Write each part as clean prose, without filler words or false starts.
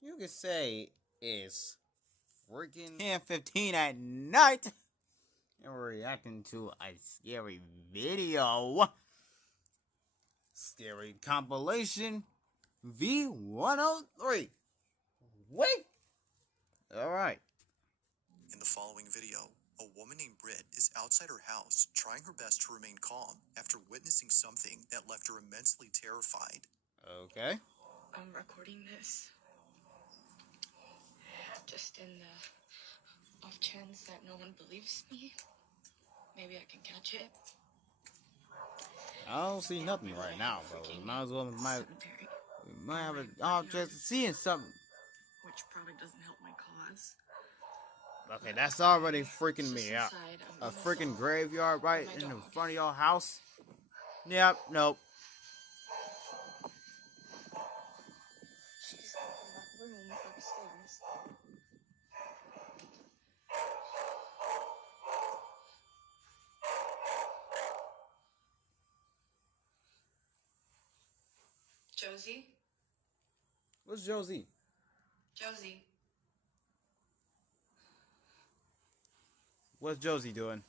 you could say it's freaking 10:15 at night, and we're reacting to a scary video. Scary compilation V103. Wait! Alright. In the following video, a woman named Britt is outside her house trying her best to remain calm after witnessing something that left her immensely terrified. Okay. I'm recording this just in the off chance that no one believes me. Maybe I can catch it. I don't see nothing right now, but we might as well we might have an object to seeing something. Which probably doesn't help my cause. Okay, that's already freaking me out. A freaking graveyard right in the front of your house? Yep, nope. She's in that room upstairs. Josie? What's Josie? Josie? What's Josie doing?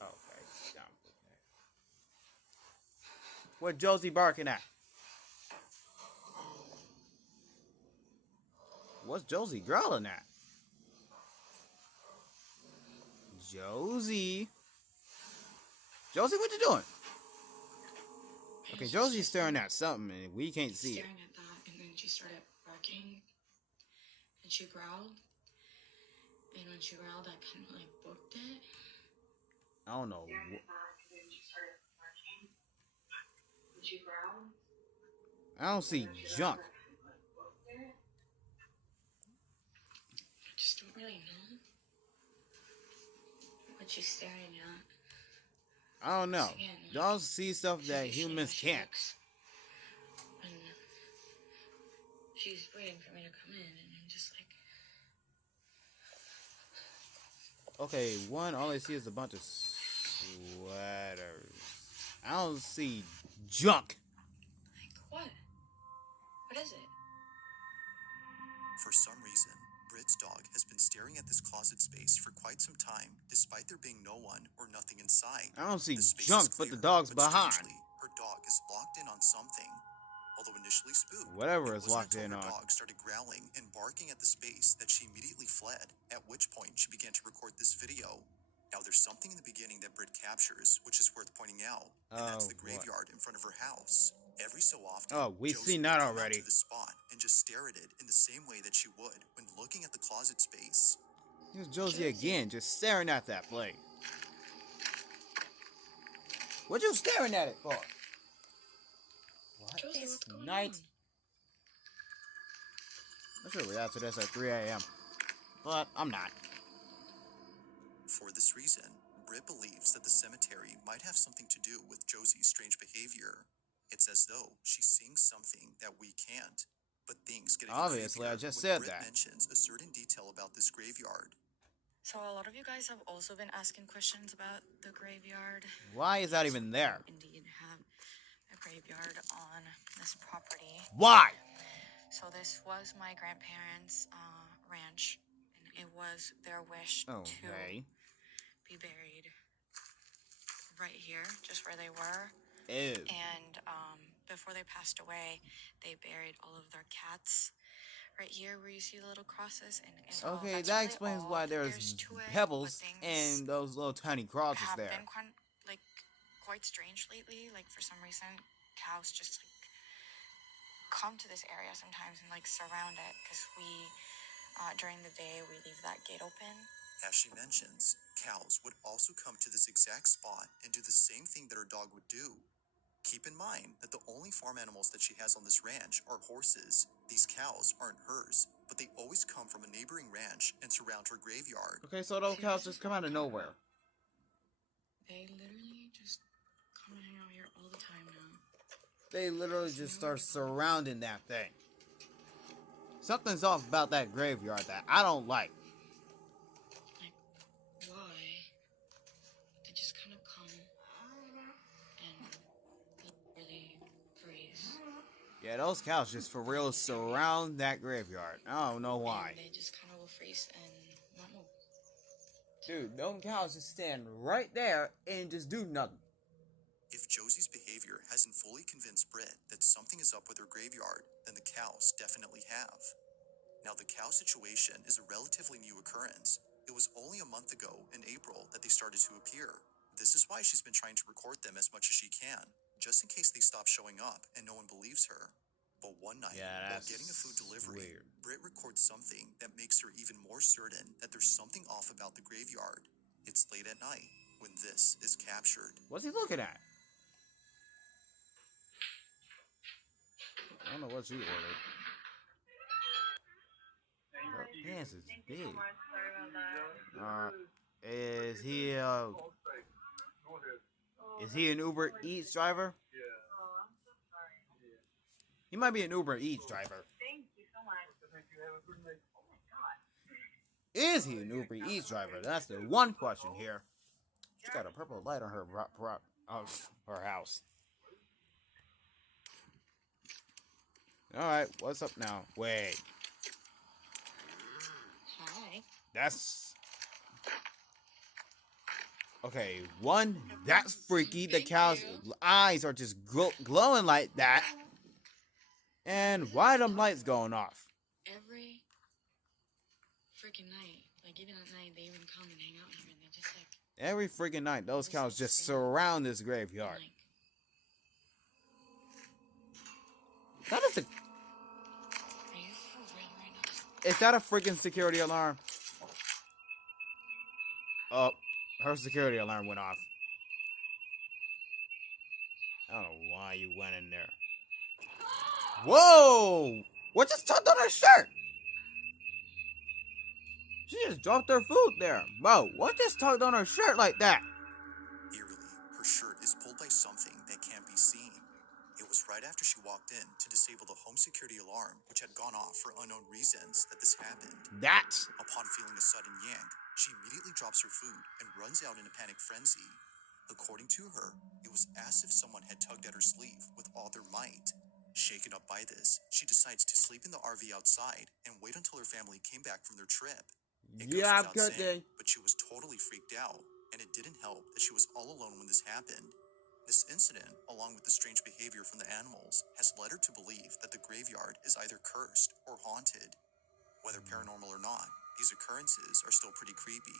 Okay. What Josie barking at? What's Josie growling at? Josie? Josie, what you doing? Okay, Josie's staring at something and we can't see it. Staring at that, and then she started barking. And she growled. And when she growled, I kind of like booked it. I don't know. Staring at that, and then she started barking. And she growled. I don't see junk. I just don't really know what she's staring at. I don't know. Dogs see stuff that humans can't. And she's waiting for me to come in, and I'm just like... Okay, one, all I see is a bunch of sweaters. I don't see junk. Like what? What is it? For some reason, Britt's dog has been staring at this closet space for quite some time, despite there being no one or nothing inside. I don't see The space junk, is but clear, the dog's but behind. strangely, her dog is locked in on something. Although initially spooked, Whatever it is wasn't locked until in her on. dog started growling and barking at the space that she immediately fled, at which point she began to record this video. Now there's something in the beginning that Britt captures, which is worth pointing out, and that's the graveyard in front of her house. Every so often, we've Josie seen would that come already. out to the spot and just stare at it in the same way that she would when looking at the closet space. Here's Josie again, just staring at that place. What you staring at it for? What? Josie, It's what's going night. on? I should react to this at 3 a.m. But I'm not. For this reason, Britt believes that the cemetery might have something to do with Josie's strange behavior. It's as though she's seeing something that we can't. But things get even Obviously, I creepier just when said Britt that. mentions a certain detail about this graveyard. So a lot of you guys have also been asking questions about the graveyard. Why is that even there? Indeed, have a graveyard on this property. Why? So this was my grandparents' ranch, and it was their wish to be buried right here, just where they were. Ew. And before they passed away, they buried all of their cats right here where you see the little crosses. And okay, that explains why there's pebbles and those little tiny crosses there. Have been quite strange lately. Like for some reason, cows just like come to this area sometimes and like surround it because we during the day we leave that gate open. As she mentions, cows would also come to this exact spot and do the same thing that her dog would do. Keep in mind that the only farm animals that she has on this ranch are horses. These cows aren't hers, but they always come from a neighboring ranch and surround her graveyard. Okay, so those cows just come out of nowhere. They literally just come and hang out here all the time now. They literally just start surrounding that thing. Something's off about that graveyard that I don't like. Like, why? They just kind of come and Yeah, those cows just for real surround that graveyard. I don't know why. And they just kind of will freeze and won't move. Dude, those cows just stand right there and just do nothing. If Josie's behavior hasn't fully convinced Britt that something is up with her graveyard, then the cows definitely have. Now, the cow situation is a relatively new occurrence. It was only a month ago, in April, that they started to appear. This is why she's been trying to record them as much as she can, just in case they stop showing up and no one believes her. But one night, while getting a food delivery, weird. Britt records something that makes her even more certain that there's something off about the graveyard. It's late at night when this is captured. What's he looking at? I don't know what you ordered. Her pants is big. Is he an Uber Eats driver? He might be an Uber Eats driver. Thank you so much. Is he an Uber Eats driver? That's the one question here. She got a purple light on her her house. Alright, what's up now? Wait. Hi. That's... Okay, one, that's freaky. The cow's eyes are just glowing like that. And why are them lights going off? Every freaking night, like even at night, they even come and hang out here, and they just like Every freaking night, those cows just surround this graveyard. like. That is a... Are you for real right now? Is that a freaking security alarm? Oh, her security alarm went off. I don't know why you went in there. Whoa! What just tugged on her shirt? She just dropped her food there. Bro, what just tugged on her shirt like that? Eerily, her shirt is pulled by something that can't be seen. It was right after she walked in to disable the home security alarm, which had gone off for unknown reasons, that this happened. Upon feeling a sudden yank, she immediately drops her food and runs out in a panic frenzy. According to her, it was as if someone had tugged at her sleeve with all their might. Shaken up by this, she decides to sleep in the RV outside and wait until her family came back from their trip. It goes without saying, but she was totally freaked out, and it didn't help that she was all alone when this happened. This incident, along with the strange behavior from the animals, has led her to believe that the graveyard is either cursed or haunted. Whether paranormal or not, these occurrences are still pretty creepy.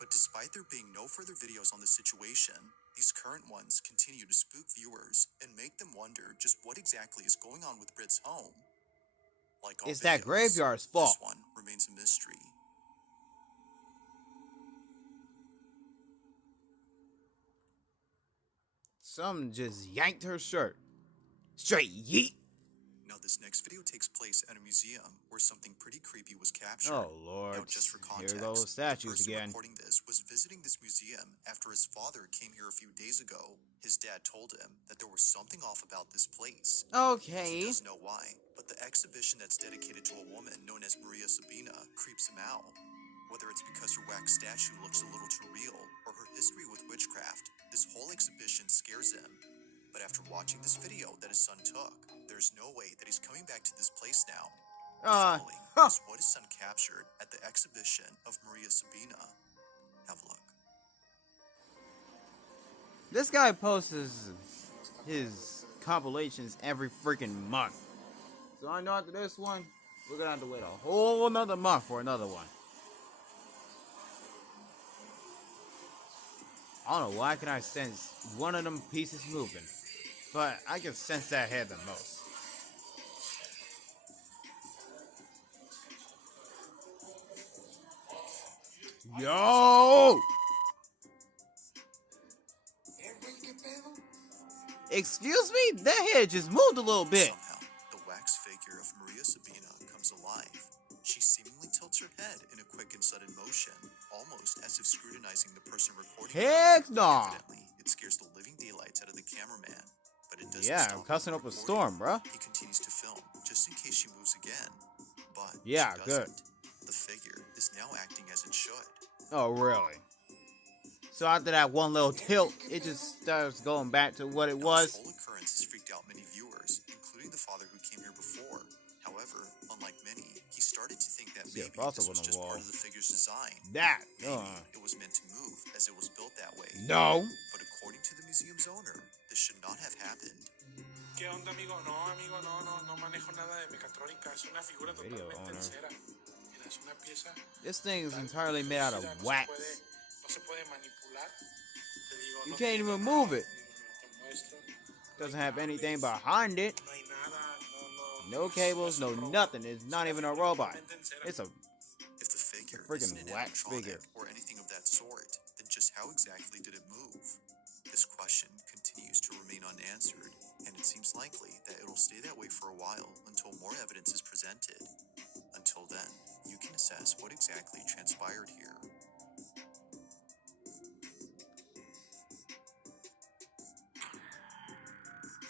But despite there being no further videos on this situation, these current ones continue to spook viewers and make them wonder just what exactly is going on with Britt's home. Like all It's that videos, graveyard's fault. This one remains a mystery. Some just yanked her shirt. Straight yeet. Now, this next video takes place at a museum where something pretty creepy was captured. Oh, Lord. Now, just for context, Here those statues the person again. recording this was visiting this museum after his father came here a few days ago. His dad told him that there was something off about this place. Okay. He doesn't know why, but the exhibition that's dedicated to a woman known as Maria Sabina creeps him out. Whether it's because her wax statue looks a little too real or her history with witchcraft, this whole exhibition scares him. But after watching this video that his son took, there's no way that he's coming back to this place now. The following is what his son captured at the exhibition of Maria Sabina. Have a look. This guy posts his compilations every freaking month. So I know after this one, we're gonna have to wait a whole another month for another one. I don't know why can I sense one of them pieces moving, but I can sense that head the most. Yo! Excuse me? That head just moved a little bit. Somehow, the wax figure of Maria Sabina comes alive. She seemingly tilts her head in a quick and sudden motion, almost as if scrutinizing the person recording. Heck no! Evidently, it scares the living daylights out of the cameraman, but it doesn't Yeah, stop I'm cussing him up a from storm, recording. bruh. He continues to film, just in case she moves again. But Yeah, she good. doesn't. The figure is now acting as it should. Oh, really? So after that one little tilt, it just starts going back to what it Now, was. this whole occurrence has freaked out many viewers, including the father who came here before. However, unlike many, he started to think that See a maybe fossil this was on the just wall. part of the figure's design. That. Maybe it was meant to move as it was built that way. No. But according to the museum's owner, this should not have happened. ¿Qué onda, amigo? No, amigo, no manejo nada de mecatrónica. Es una figura totalmente en cera. Mira, es una pieza. This thing is entirely made out of wax. No se puede manipular. Te digo, You no can't even move it. Doesn't have anything behind it. No hay nada, No cables, no nothing. It's not even a robot. It's a If the figure freaking isn't an wax animatronic figure. or anything of that sort, then just how exactly did it move? This question continues to remain unanswered, and it seems likely that it'll stay that way for a while until more evidence is presented. Until then, you can assess what exactly transpired here.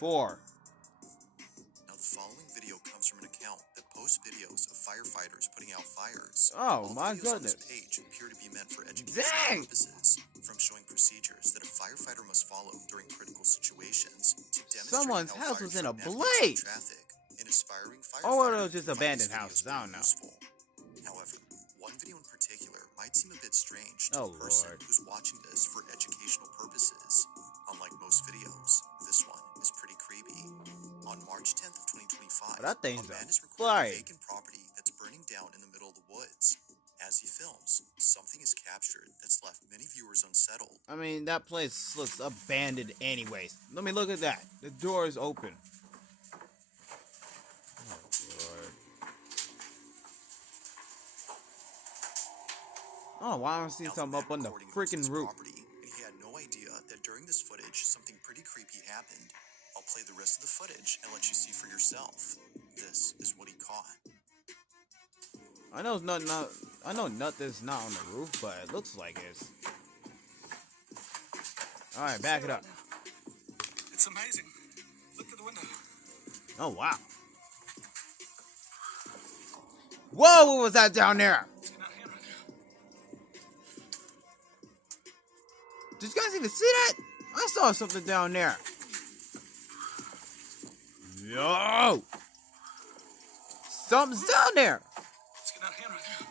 Now, the following video comes from an account that posts videos of firefighters putting out fires. Oh, All my the videos on this goodness. page appear to be meant for educational Dang. purposes, from showing procedures that a firefighter must follow during critical situations to demonstrating Someone's how house fire was in a truck navigates blaze. traffic. An aspiring firefighter Or were those just can find abandoned these videos houses? I don't very know. useful. However, one video in particular might seem a bit strange to Oh, the person Lord. who's watching this for educational purposes. Unlike most videos, this one is pretty creepy. On March 10th of 2025, But that thing's a man on is recording fire. a vacant property that's burning down in the middle of the woods. As he films, something is captured that's left many viewers unsettled. I mean, that place looks abandoned anyways. Let me look at that. The door is open. Oh, Lord. Oh, why don't I see Now, something man up on the recording owns freaking this roof? property, and he had no idea that during this footage, something pretty creepy happened. I'll play the rest of the footage and let you see for yourself. This is what he caught. I know it's not. I know nothing's not on the roof, but it looks like it's. All right, back it up. It's amazing. Look through the window. Oh wow. Whoa! What was that down there? It's getting out of hand right now. Did you guys even see that? I saw something down there. Yo! Something's down there. It's getting out of hand right now.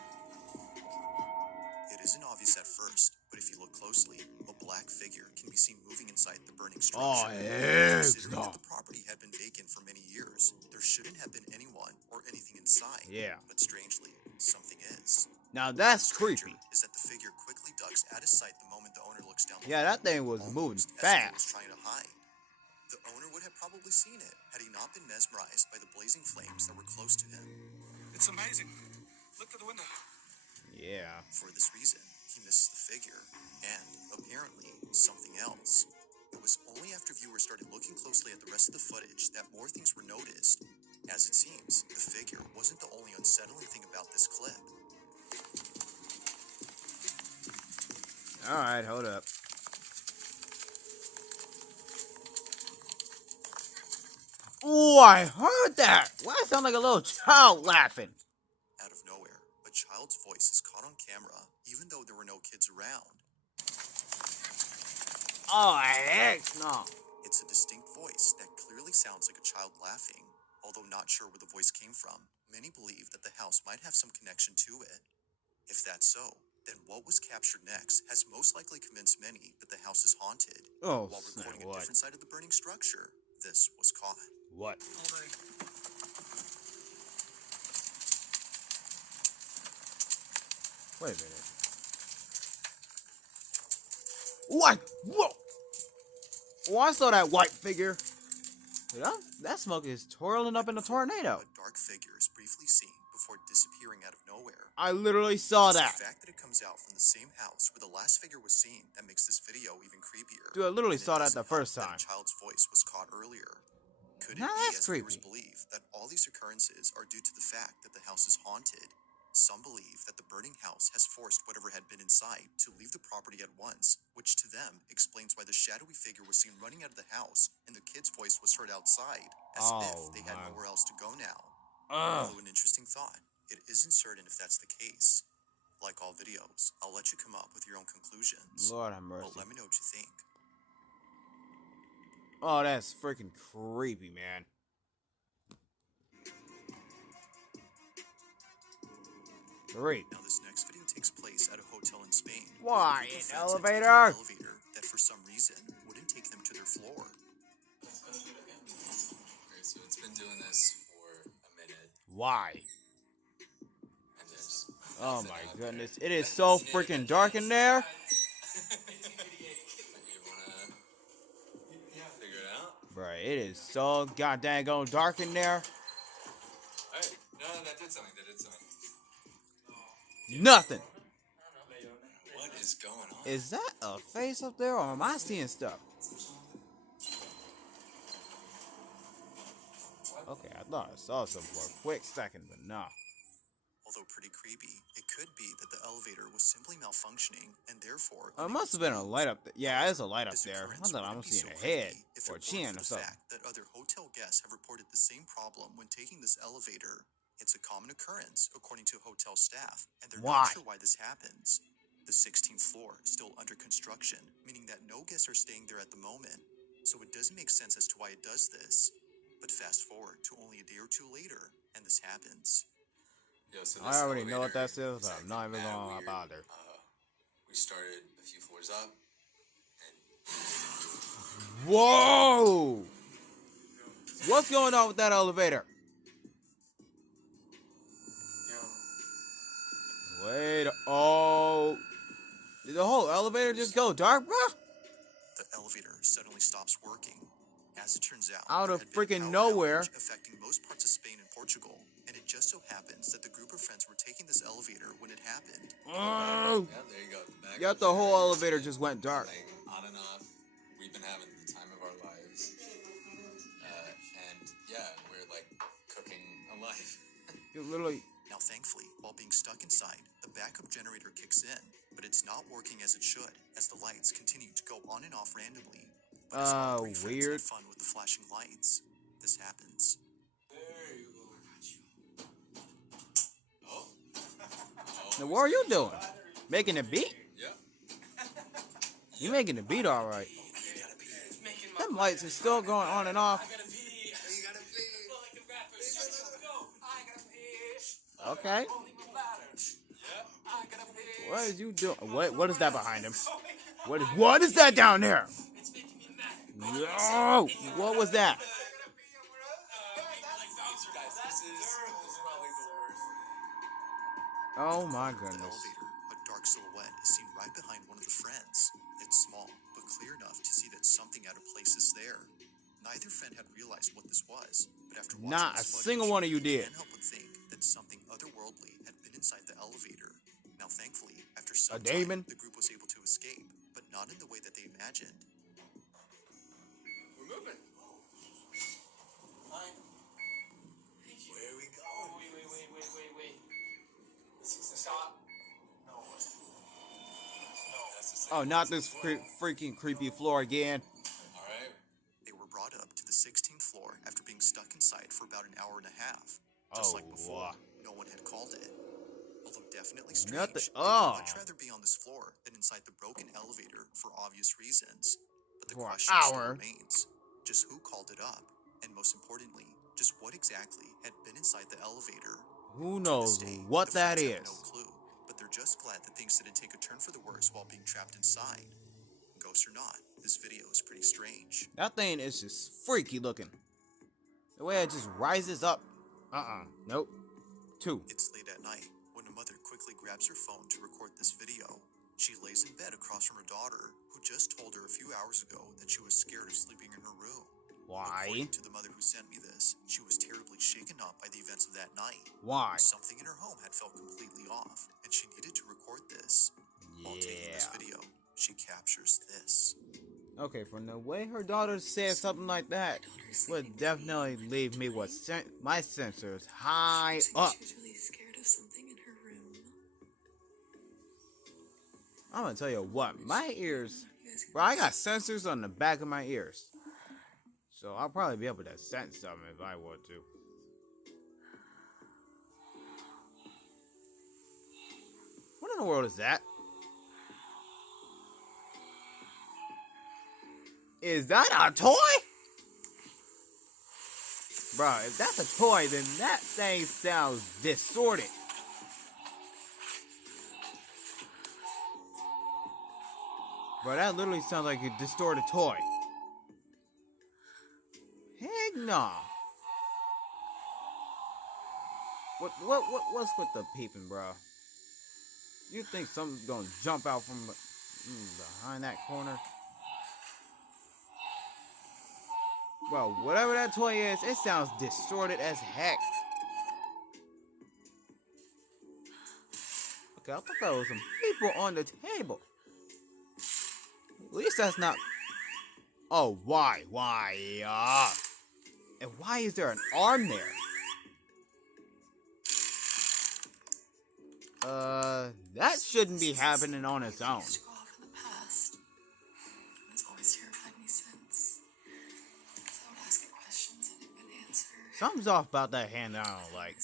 It isn't obvious at first, but if you look closely, a black figure can be seen moving inside the burning structure. Oh, heck Considering no. that the property had been vacant for many years, there shouldn't have been anyone or anything inside. Yeah. But strangely, something is. Now that's Stranger creepy. is that the figure quickly ducks out of sight the moment the owner looks down the Yeah, that hall, thing was moving almost as if it was fast. trying to hide. The owner would have probably seen it had he not been mesmerized by the blazing flames that were close to him. It's amazing. Look through the window. Yeah. For this reason, he misses the figure, and, apparently, something else. It was only after viewers started looking closely at the rest of the footage that more things were noticed. As it seems, the figure wasn't the only unsettling thing about this clip. Alright, hold up. Oh, I heard that! Why does it sound like a little child laughing? Out of nowhere, a child's voice is caught on camera, even though there were no kids around. Oh, heck no. It's a distinct voice that clearly sounds like a child laughing. Although not sure where the voice came from, many believe that the house might have some connection to it. If that's so, then what was captured next has most likely convinced many that the house is haunted. Oh, While snap, recording a what? different side of the burning structure, this was caught. What? All day. Wait a minute. What? Whoa! Oh, I saw that white figure. That smoke is twirling up in a tornado. A dark figure is briefly seen before disappearing out of nowhere. I literally saw It's that. the fact that it comes out from the same house where the last figure was seen that makes this video even creepier. Dude, I literally And it saw that doesn't the first help time. that a child's voice was caught earlier. Could it Now be, that's as viewers creepy. believe, that all these occurrences are due to the fact that the house is haunted? Some believe that the burning house has forced whatever had been inside to leave the property at once, which to them explains why the shadowy figure was seen running out of the house and the kid's voice was heard outside, as Oh, if they had my. nowhere else to go now. Ugh. Although an interesting thought, it isn't certain if that's the case. Like all videos, I'll let you come up with your own conclusions. Lord have mercy. But let me know what you think. Oh, that's freaking creepy, man. 3. Now, this next video takes place at a hotel in Spain. Why? A group of An friends had taken elevator? an elevator that for some reason wouldn't take them to their floor. Okay, so it's been doing this for a minute, Why? and there's Oh nothing my out goodness. there. It is so freaking dark in there. You wanna figure it out? Bruh, it is so goddamn dark in there. Alright, no, that did something, Nothing. What is going on? Is that a face up there, or am I seeing stuff? Okay, I thought I saw something for a quick second, but no. Although pretty creepy, it could be that the elevator was simply malfunctioning and therefore It must have been a light up there. Yeah, there's a light up This there. I occurrence thought I wouldn't was be seeing so a head creepy if or a it weren't chin for or the something. fact that other hotel guests have reported the same problem when taking this elevator. It's a common occurrence, according to hotel staff, and they're Why? not sure why this happens. The 16th floor is still under construction, meaning that no guests are staying there at the moment, so it doesn't make sense as to why it does this. But fast forward to only a day or two later, and this happens. Yo, so I this already know what that elevator is, but I'm acting not even mad gonna weird. bother. We started a few floors up, and Whoa! What's going on with that elevator? Wait, oh. Did the whole elevator just go dark, bro? The elevator suddenly stops working. As it turns out, Out there of had been a freaking power nowhere. outage affecting most parts of Spain and Portugal, and it just so happens that the group of friends were taking this elevator when it happened. Oh. yeah, there you go. Back Yep, up the whole there. elevator just went dark. Like, on and off. We've been having the time of our lives. And yeah, we're like cooking a life. You literally. Now, thankfully, while being stuck inside, the backup generator kicks in, but it's not working as it should, as the lights continue to go on and off randomly. But as all three friends Weird. had fun with the flashing lights, this happens. There you go. Oh. Now, what are you doing? Making a beat? Yep. You making the beat all right. Them lights is still going on and off. Okay. What is you doing? What is that behind him? What is that down there? No! What was that? Guys, this is probably the worst. Oh my The goodness. elevator, a dark silhouette, is seen right behind one of the friends. It's small, but clear enough to see that something out of place is there. Neither friend had realized what this was, but after watching Not a this footage, single one of you they did. can't help but think that something otherworldly had been inside the elevator. Now, thankfully, after some A demon? time, the group was able to escape, but not in the way that they imagined. We're moving. Fine. Where are we going? Wait. This is the stop. No. That's the same. Oh, not this freaking creepy floor again. All right. They were brought up to the 16th floor after being stuck inside for about an hour and a half. Just Oh, like before, wow. no one had called it. Although definitely strange, Nothing- they would oh. much rather be on this floor than inside the broken elevator for obvious reasons. But the For an question still hour. remains, just who called it up? And most importantly, just what exactly had been inside the elevator? Who To knows this day, what the that friends have is? no clue, but they're just glad that things didn't take a turn for the worse while being trapped inside. Ghost or not, this video is pretty strange. That thing is just freaky looking. The way it just rises up. Nope. 2. It's late at night when a mother quickly grabs her phone to record this video. She lays in bed across from her daughter, who just told her a few hours ago that she was scared of sleeping in her room. Why? According to the mother who sent me this, she was terribly shaken up by the events of that night. Why? Something in her home had felt completely off, and she needed to record this. While taking this Yeah. video, she captures this. Okay, from the way her daughter said something like that, would definitely leave me with my sensors high up. She was really scared of something in her room. I'm gonna tell you what, my ears, bro, I got sensors on the back of my ears. So I'll probably be able to sense something if I want to. What in the world is that? Is that a toy? Bro, if that's a toy, then that thing sounds distorted. Bro, that literally sounds like a distorted toy. Heck nah. What's with the peeping, bro? You think something's gonna jump out from behind that corner? Bro, whatever that toy is, it sounds distorted as heck. Okay, I thought there was some people on the table. At least that's not... Oh, why? And why is there an arm there? That shouldn't be happening on its own. Used to go off in the past. It's always terrified me since. So I would ask it questions and it would answer. Something's off about that hand I don't like.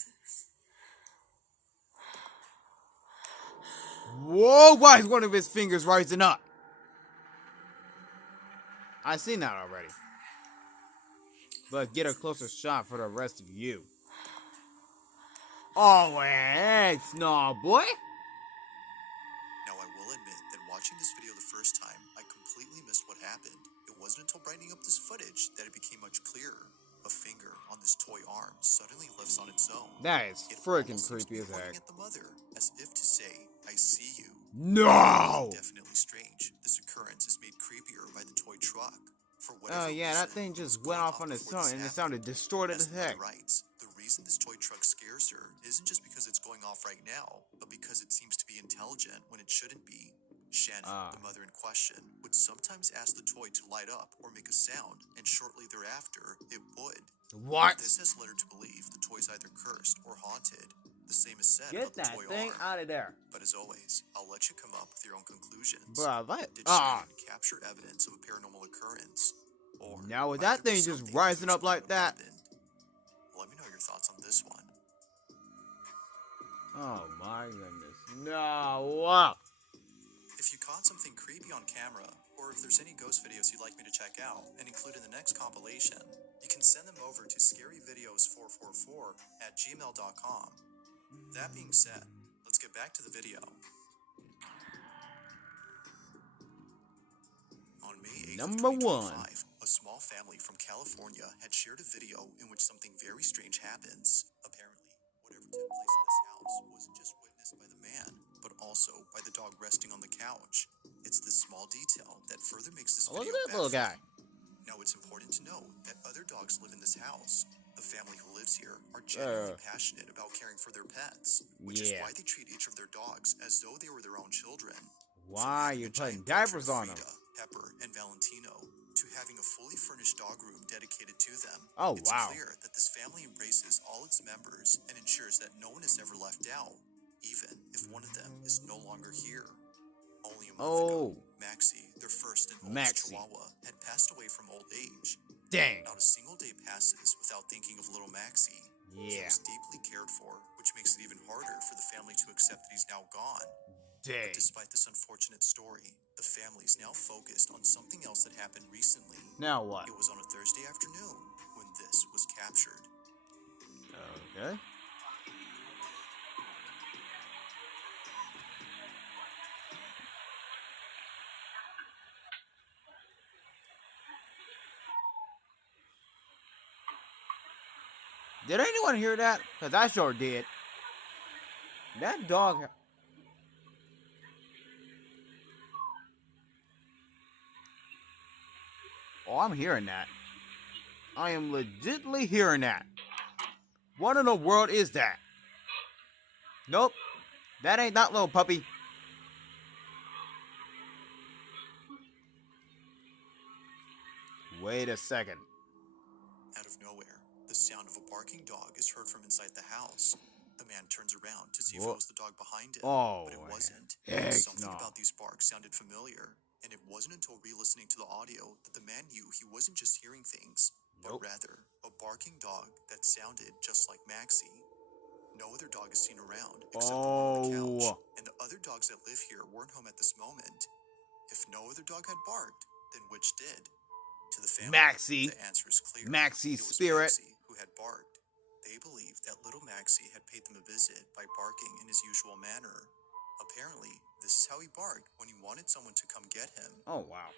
Whoa, why is one of his fingers rising up? I seen that already. But get a closer shot for the rest of you. Oh, it's no, boy. Now, I will admit that watching this video the first time, I completely missed what happened. It wasn't until brightening up this footage that it became much clearer. A finger on this toy arm suddenly lifts on its own. That is It freaking almost seems to creepy be as heck. pointing at the mother, as if to say, I see you. No! Definitely strange. This occurrence is made creepier by the toy truck. For whatever Oh yeah, that thing reason, it was just went going off on its before own this and it happened. sounded distorted as As the mother heck. writes, the reason this toy truck scares her isn't just because it's going off right now, but because it seems to be intelligent when it shouldn't be. Shannon, the mother in question, would sometimes ask the toy to light up or make a sound, and shortly thereafter, it would. What? This has led her to believe the toy's either cursed or haunted. The same is said Get about the that toy thing arm. out of there. But as always, I'll let you come up with your own conclusions. Bruh, what? Did Shannon capture evidence of a paranormal occurrence? Or Now with might that there be thing just something rising to up like explain what that. happened? Let me know your thoughts on this one. Oh my goodness. No. If you caught something creepy on camera, or if there's any ghost videos you'd like me to check out and include in the next compilation, you can send them over to scaryvideos444@gmail.com. That being said, let's get back to the video. On May 8th, Number 2025, a small family from California had shared a video in which something very strange happens. Apparently, whatever took place in this house wasn't just witnessed by the man, but also by the dog resting on the couch. It's this small detail that further makes this Look video at that little guy. baffling. Now, it's important to note that other dogs live in this house. The family who lives here are genuinely passionate about caring for their pets, which is why they treat each of their dogs as though they were their own children. Why From you having a putting giant portrait diapers of on them? Frida, Pepper, and Valentino, to having a fully furnished dog room dedicated to them. Oh, It's wow. clear that this family embraces all its members and ensures that no one is ever left out, even if one of them is no longer here. Only a month ago, Maxie, their first and oldest Chihuahua, had passed away from old age. Dang. Not a single day passes without thinking of little Maxie. He was deeply cared for, which makes it even harder for the family to accept that he's now gone. Dang. But despite this unfortunate story, the family's now focused on something else that happened recently. Now what? It was on a Thursday afternoon when this was captured. Okay. Did anyone hear that? Because I sure did. That dog... Oh, I'm hearing that. I am legitimately hearing that. What in the world is that? Nope. That ain't that little puppy. Wait a second. Out of nowhere, the sound of a barking dog is heard from inside the house. The man turns around to see if it was the dog behind him, but it wasn't. Something about these barks sounded familiar, and it wasn't until re-listening to the audio that the man knew he wasn't just hearing things, but rather a barking dog that sounded just like Maxie. No other dog is seen around except the one on the couch, and the other dogs that live here weren't home at this moment. If no other dog had barked, then which did? To the family, Maxie. the answer is clear. Maxie's It was spirit. Maxie who had barked. They believed that little Maxie had paid them a visit by barking in his usual manner. Apparently, this is how he barked when he wanted someone to come get him. Oh, wow.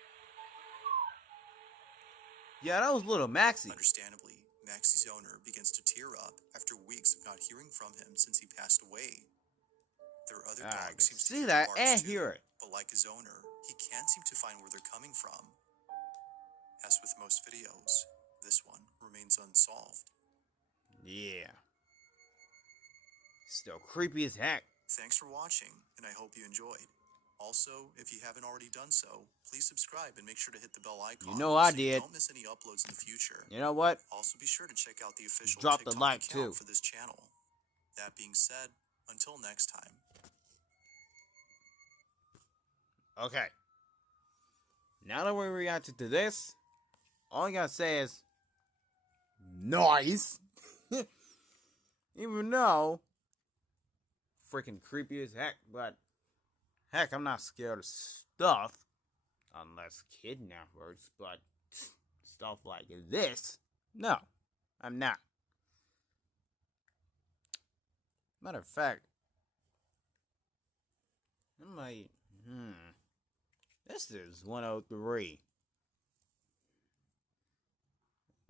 Yeah, that was little Maxie. Understandably, Maxie's owner begins to tear up after weeks of not hearing from him since he passed away. Their other I dog can seems to see hear that the barks and too, hear it. but like his owner, he can't seem to find where they're coming from. As with most videos, this one remains unsolved. Yeah. Still creepy as heck. Thanks for watching, and I hope you enjoyed. Also, if you haven't already done so, please subscribe and make sure to hit the bell icon. You know I so did. You don't miss any uploads in the future. You know what? Also, be sure to check out the official Drop the TikTok like, account too. for this channel. That being said, until next time. Okay. Now that we reacted to this, all I gotta say is nice. Even though freaking creepy as heck, but heck, I'm not scared of stuff unless kidnappers, but stuff like this, no, I'm not. Matter of fact, I might, this is 103.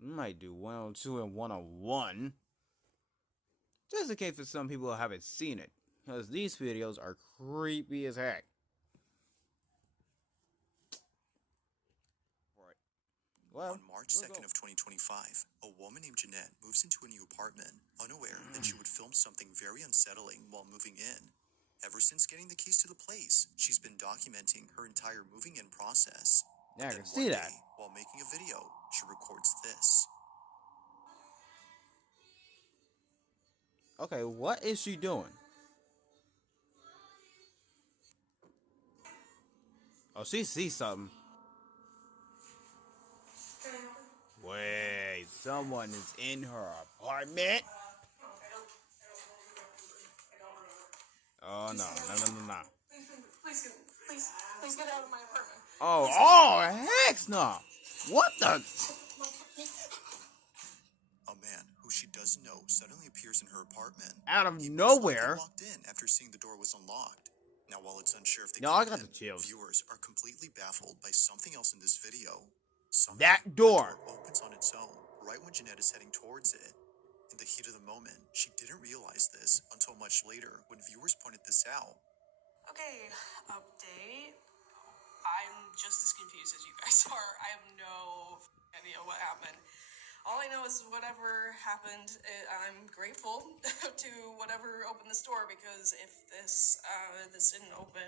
I might do 102 and 101. Just in case for some people who haven't seen it. Because these videos are creepy as heck. Well, on March 2nd of 2025, a woman named Jeanette moves into a new apartment, unaware that she would film something very unsettling while moving in. Ever since getting the keys to the place, she's been documenting her entire moving in process. Yeah, I Then can see one that. day, while making a video, she records this. Okay, what is she doing? Oh, she sees something. Wait, someone is in her apartment? Oh, no. Please get out of my apartment. Oh, heck no. What the? A man who she doesn't know suddenly appears in her apartment. Out of He most likely nowhere? walked in after seeing the door was unlocked. Now, while it's unsure if they No, I killed got him, the chills. viewers are completely baffled by something else in this video. Somehow, That the door. opens on its own right when Jeanette is heading towards it. In the heat of the moment, she didn't realize this until much later when viewers pointed this out. Okay, update. I'm just as confused as you guys are. I have no idea what happened. All I know is whatever happened, I'm grateful to whatever opened this door, because if this didn't open,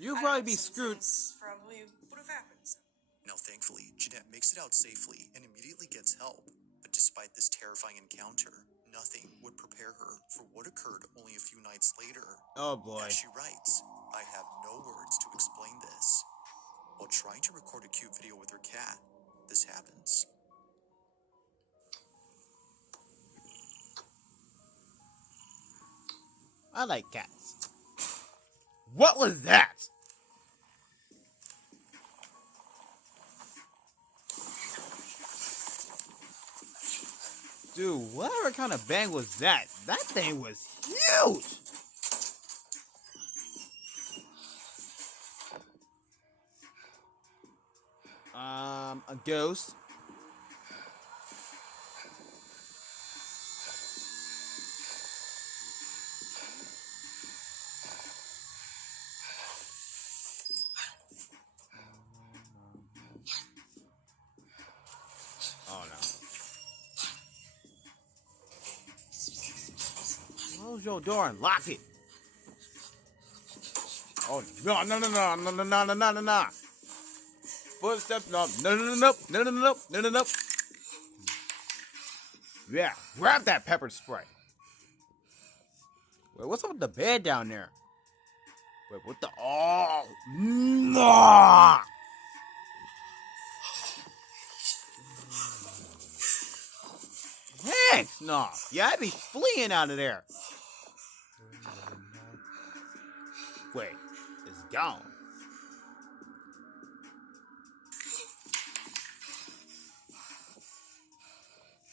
You'll probably be screwed. Probably would have happened. So. Now, thankfully, Jeanette makes it out safely and immediately gets help. But despite this terrifying encounter, nothing would prepare her for what occurred only a few nights later. Oh, boy. As she writes, I have no words to explain this. While trying to record a cute video with her cat, this happens. I like cats. What was that? Dude, whatever kind of bang was that? That thing was huge! A ghost. Oh no. Close your door and lock it. Oh no. Footsteps, no. Yeah, grab that pepper spray. Wait, what's up with the bed down there? Wait, what the? Oh, no! Heck no! Yeah, I'd be fleeing out of there. Wait, it's gone.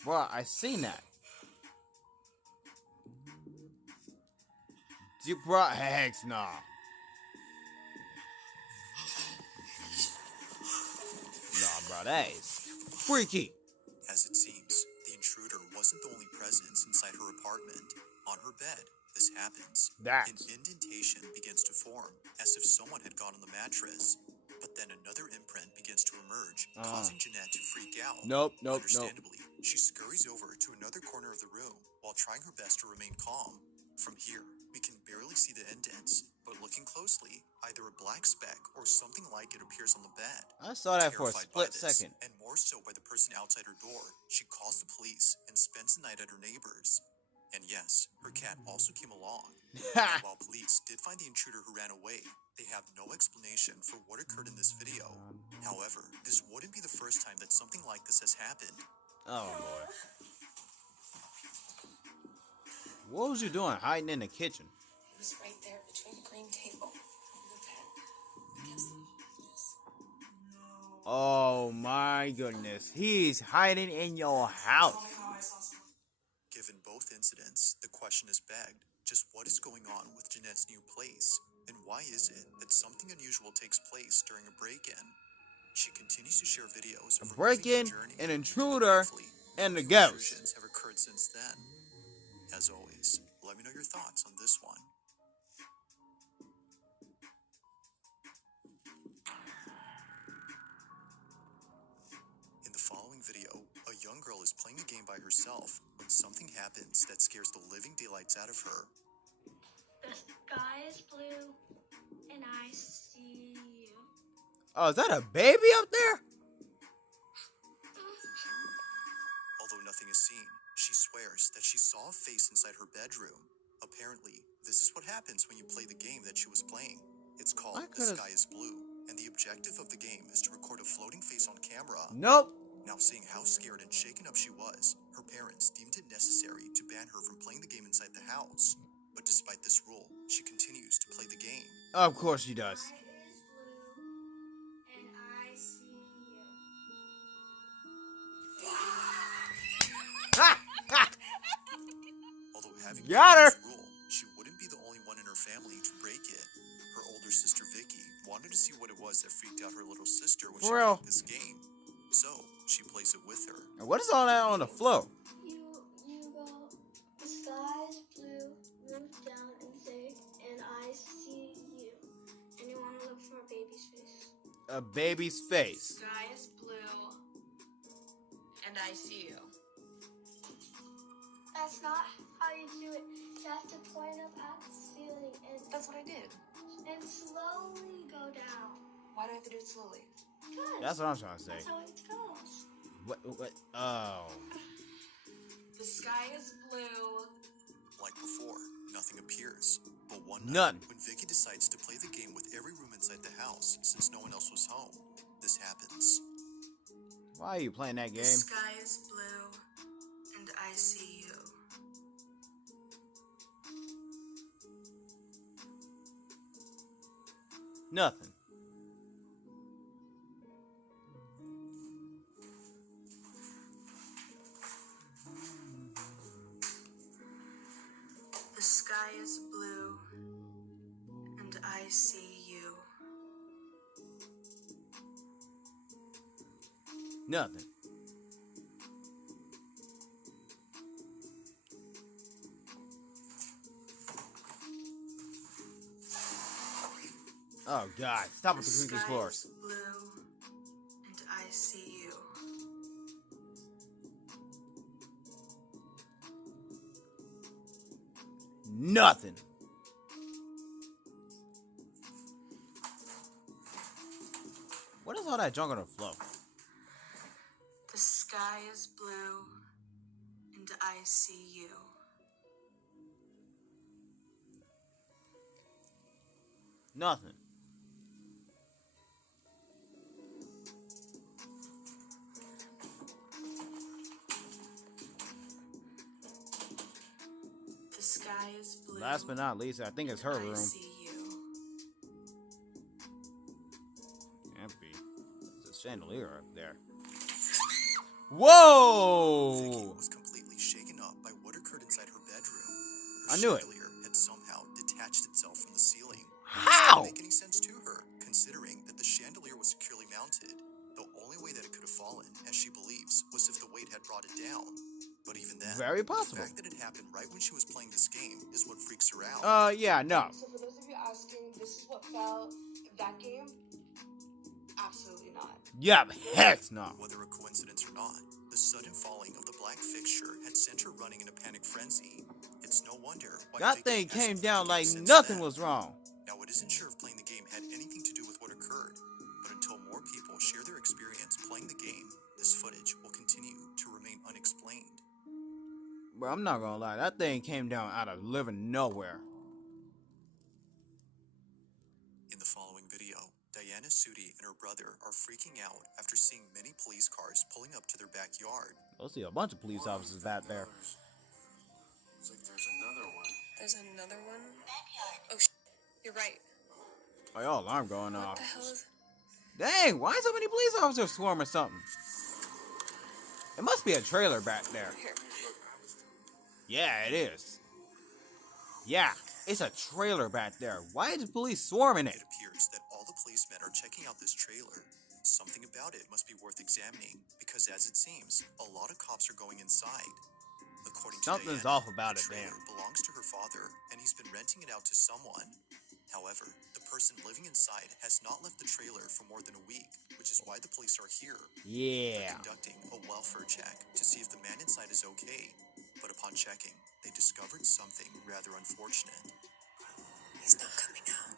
Bro, I seen that. Bro, heck no. bro. That is freaky. As it seems, the intruder wasn't the only presence inside her apartment. On her bed, this happens. An indentation begins to form, as if someone had gone on the mattress. But then another imprint begins to emerge, causing Jeanette to freak out. Understandably, she scurries over to another corner of the room while trying her best to remain calm. From here, we can barely see the indents, but looking closely, either a black speck or something like it appears on the bed. I saw that for a Terrified by split this, second. and more so by the person outside her door, she calls the police and spends the night at her neighbor's. And yes, her cat also came along. And while police did find the intruder who ran away, they have no explanation for what occurred in this video. However, this wouldn't be the first time that something like this has happened. Oh boy. What was you doing hiding in the kitchen? It was right there between the green table and the bed. Against the Oh my goodness. He's hiding in your house. Given both incidents, the question is begged, just what is going on with Jeanette's new place? And why is it that something unusual takes place during a break-in? She continues to share videos of A break-in, an intruder, and the ghost. Intrusions have occurred since then. As always, let me know your thoughts on this one. In the following video, a young girl is playing a game by herself when something happens that scares the living daylights out of her. The sky is blue, and I see you. Oh, is that a baby up there? Although nothing is seen, she swears that she saw a face inside her bedroom. Apparently, this is what happens when you play the game that she was playing. It's called The Sky is Blue, and the objective of the game is to record a floating face on camera. Nope. Now, seeing how scared and shaken up she was, her parents deemed it necessary to ban her from playing the game inside the house. But despite this rule, she continues to play the game. Of course she does. The sky is blue, and I see you. Although having Got her. this rule, she wouldn't be the only one in her family to break it. Her older sister Vicky wanted to see what it was that freaked out her little sister when she real. played this game. So, she plays it with her. And what is all that on the floor? You go, the sky is blue, look down and say, and I see you. And you want to look for a baby's face. A baby's face. sky is blue, and I see you. That's not how you do it. You have to point up at the ceiling That's what I did. and slowly go down. Why do I have to do it slowly? Good. That's what I'm trying to say. That's how it goes. What? Oh. The sky is blue. Like before, nothing appears. But one night, None. when Vicky decides to play the game with every room inside the house, since no one else was home, this happens. Why are you playing that The game? sky is blue, and I see you. Nothing. The sky is blue, and I see you. Nothing. Oh God! Stop with the creepy sky floors. is blue, and I see you. Nothing. What is all that junk on the floor? The sky is blue, and I see you. Nothing. The sky is blue. Last but not least, I think it's her and room. I see you. Can't be. There's a chandelier up there. Whoa! Vicky was completely shaken up by what occurred inside her bedroom. Her I knew it. chandelier had somehow detached itself from the ceiling. How? This didn't make any sense to her, considering that the chandelier was securely mounted. The only way that it could have fallen, as she believes, was if the weight had brought it down. But even then, very possible. the fact that it happened right when she was playing this game is what freaks her out. Yeah, no. So for those of you asking, this is what fell that game? Absolutely not. Yep, heck no. Whether a coincidence or not, the sudden falling of the black fixture had sent her running in a panic frenzy. It's no wonder why That Vicky thing came hasn't played down the game like since nothing then. was wrong. Now, it isn't sure if playing the game had anything to do with what occurred, but until more people share their experience playing the game, this footage will continue to remain unexplained. Bro, I'm not gonna lie, that thing came down out of living nowhere. In the following video, Diana Sudi and her brother are freaking out after seeing many police cars pulling up to their backyard. You'll see a bunch of police officers back there. It's like there's another one. There's another one? Oh, you're right. Oh, y'all alarm going What off. the hell is... Dang, why so many police officers swarming something? It must be a trailer back there. Here. Yeah, it is. Yeah, it's a trailer back there. Why is the police swarming it? It appears that all the policemen are checking out this trailer. Something about it must be worth examining, because as it seems, a lot of cops are going inside. According to Something's Diana, off about the it, trailer damn. belongs to her father, and he's been renting it out to someone. However, the person living inside has not left the trailer for more than a week, which is why the police are here. Yeah. They're conducting a welfare check to see if the man inside is okay. But upon checking, they discovered something rather unfortunate. He's not coming out.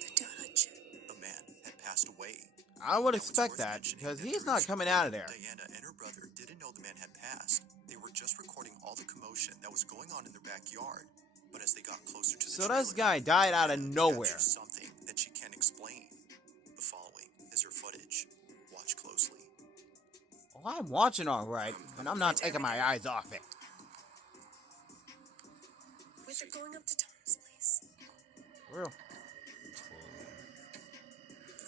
The judge. The man had passed away. I would Now, it's expect worth that, mentioning because that he's during not this coming out of recording, there. Diana and her brother didn't know the man had passed. They were just recording all the commotion that was going on in their backyard. But as they got closer to the So trailer, this guy died out of Diana nowhere. captures something that she can't explain. The following is her footage. Watch closely. Well, I'm watching all right, and I'm not taking my eyes off it. Wait, they're going up to Tom's place. Real.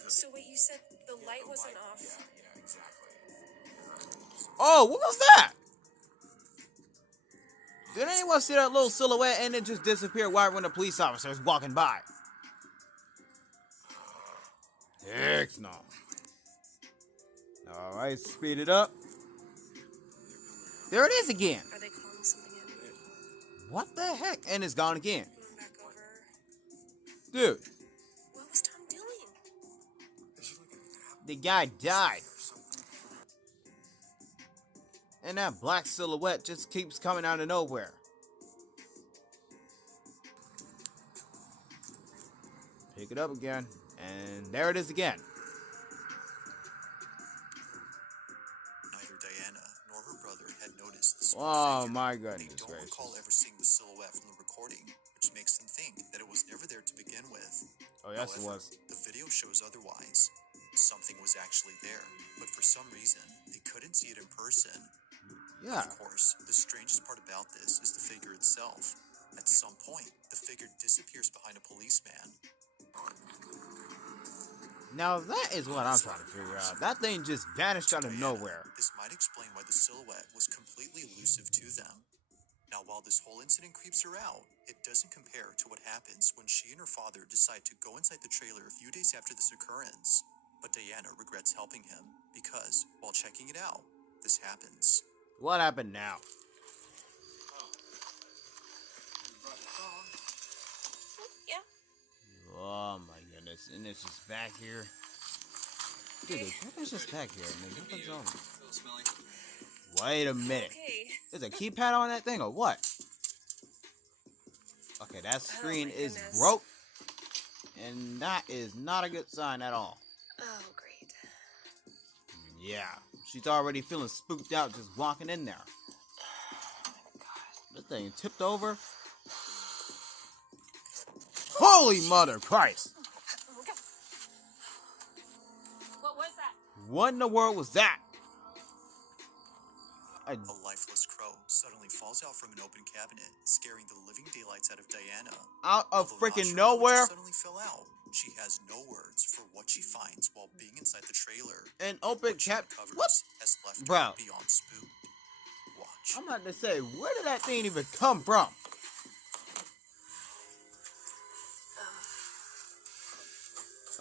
So wait, you said the light wasn't off. Yeah, exactly. Oh, what was that? Did anyone see that little silhouette and it just disappeared right when the police officer was walking by? Heck no. Alright, speed it up. There it is again. Are they calling something in? What the heck? And it's gone again. Going back over. Dude, What was Tom doing? the guy died. And that black silhouette just keeps coming out of nowhere. Pick it up again. And there it is again. Neither Diana nor her brother had noticed the small Oh figure. my They goodness don't gracious. recall ever seeing the silhouette from the recording, which makes them think that it was never there to begin with. Oh, yes it However, was. the video shows otherwise. Something was actually there, but for some reason, they couldn't see it in person. Yeah. Of course, the strangest part about this is the figure itself. At some point, the figure disappears behind a policeman. Now that is what I'm trying to figure out. That thing just vanished out of Diana, nowhere. This might explain why the silhouette was completely elusive to them. Now, while this whole incident creeps her out, it doesn't compare to what happens when she and her father decide to go inside the trailer a few days after this occurrence. But Diana regrets helping him because, while checking it out, this happens. What happened now? Yeah. Oh my goodness. And it's just back here. Dude, what is just back here? Man, what's on? Still smelling? Wait a minute. Okay. There's a keypad on that thing or what? Okay, that screen my is goodness. broke. And that is not a good sign at all. Oh, great. Yeah. She's already feeling spooked out just walking in there. This thing tipped over. Holy mother Christ! What was that? What in the world was that? A lifeless crow suddenly falls out from an open cabinet, scaring the living daylights out of Diana. Out of Although not freaking sure how it nowhere? just suddenly fell out. She has no words for what she finds while being inside the trailer. An open What she cap. uncovers What? has left Bro. her beyond spooked. Watch. I'm about to say, where did that thing even come from?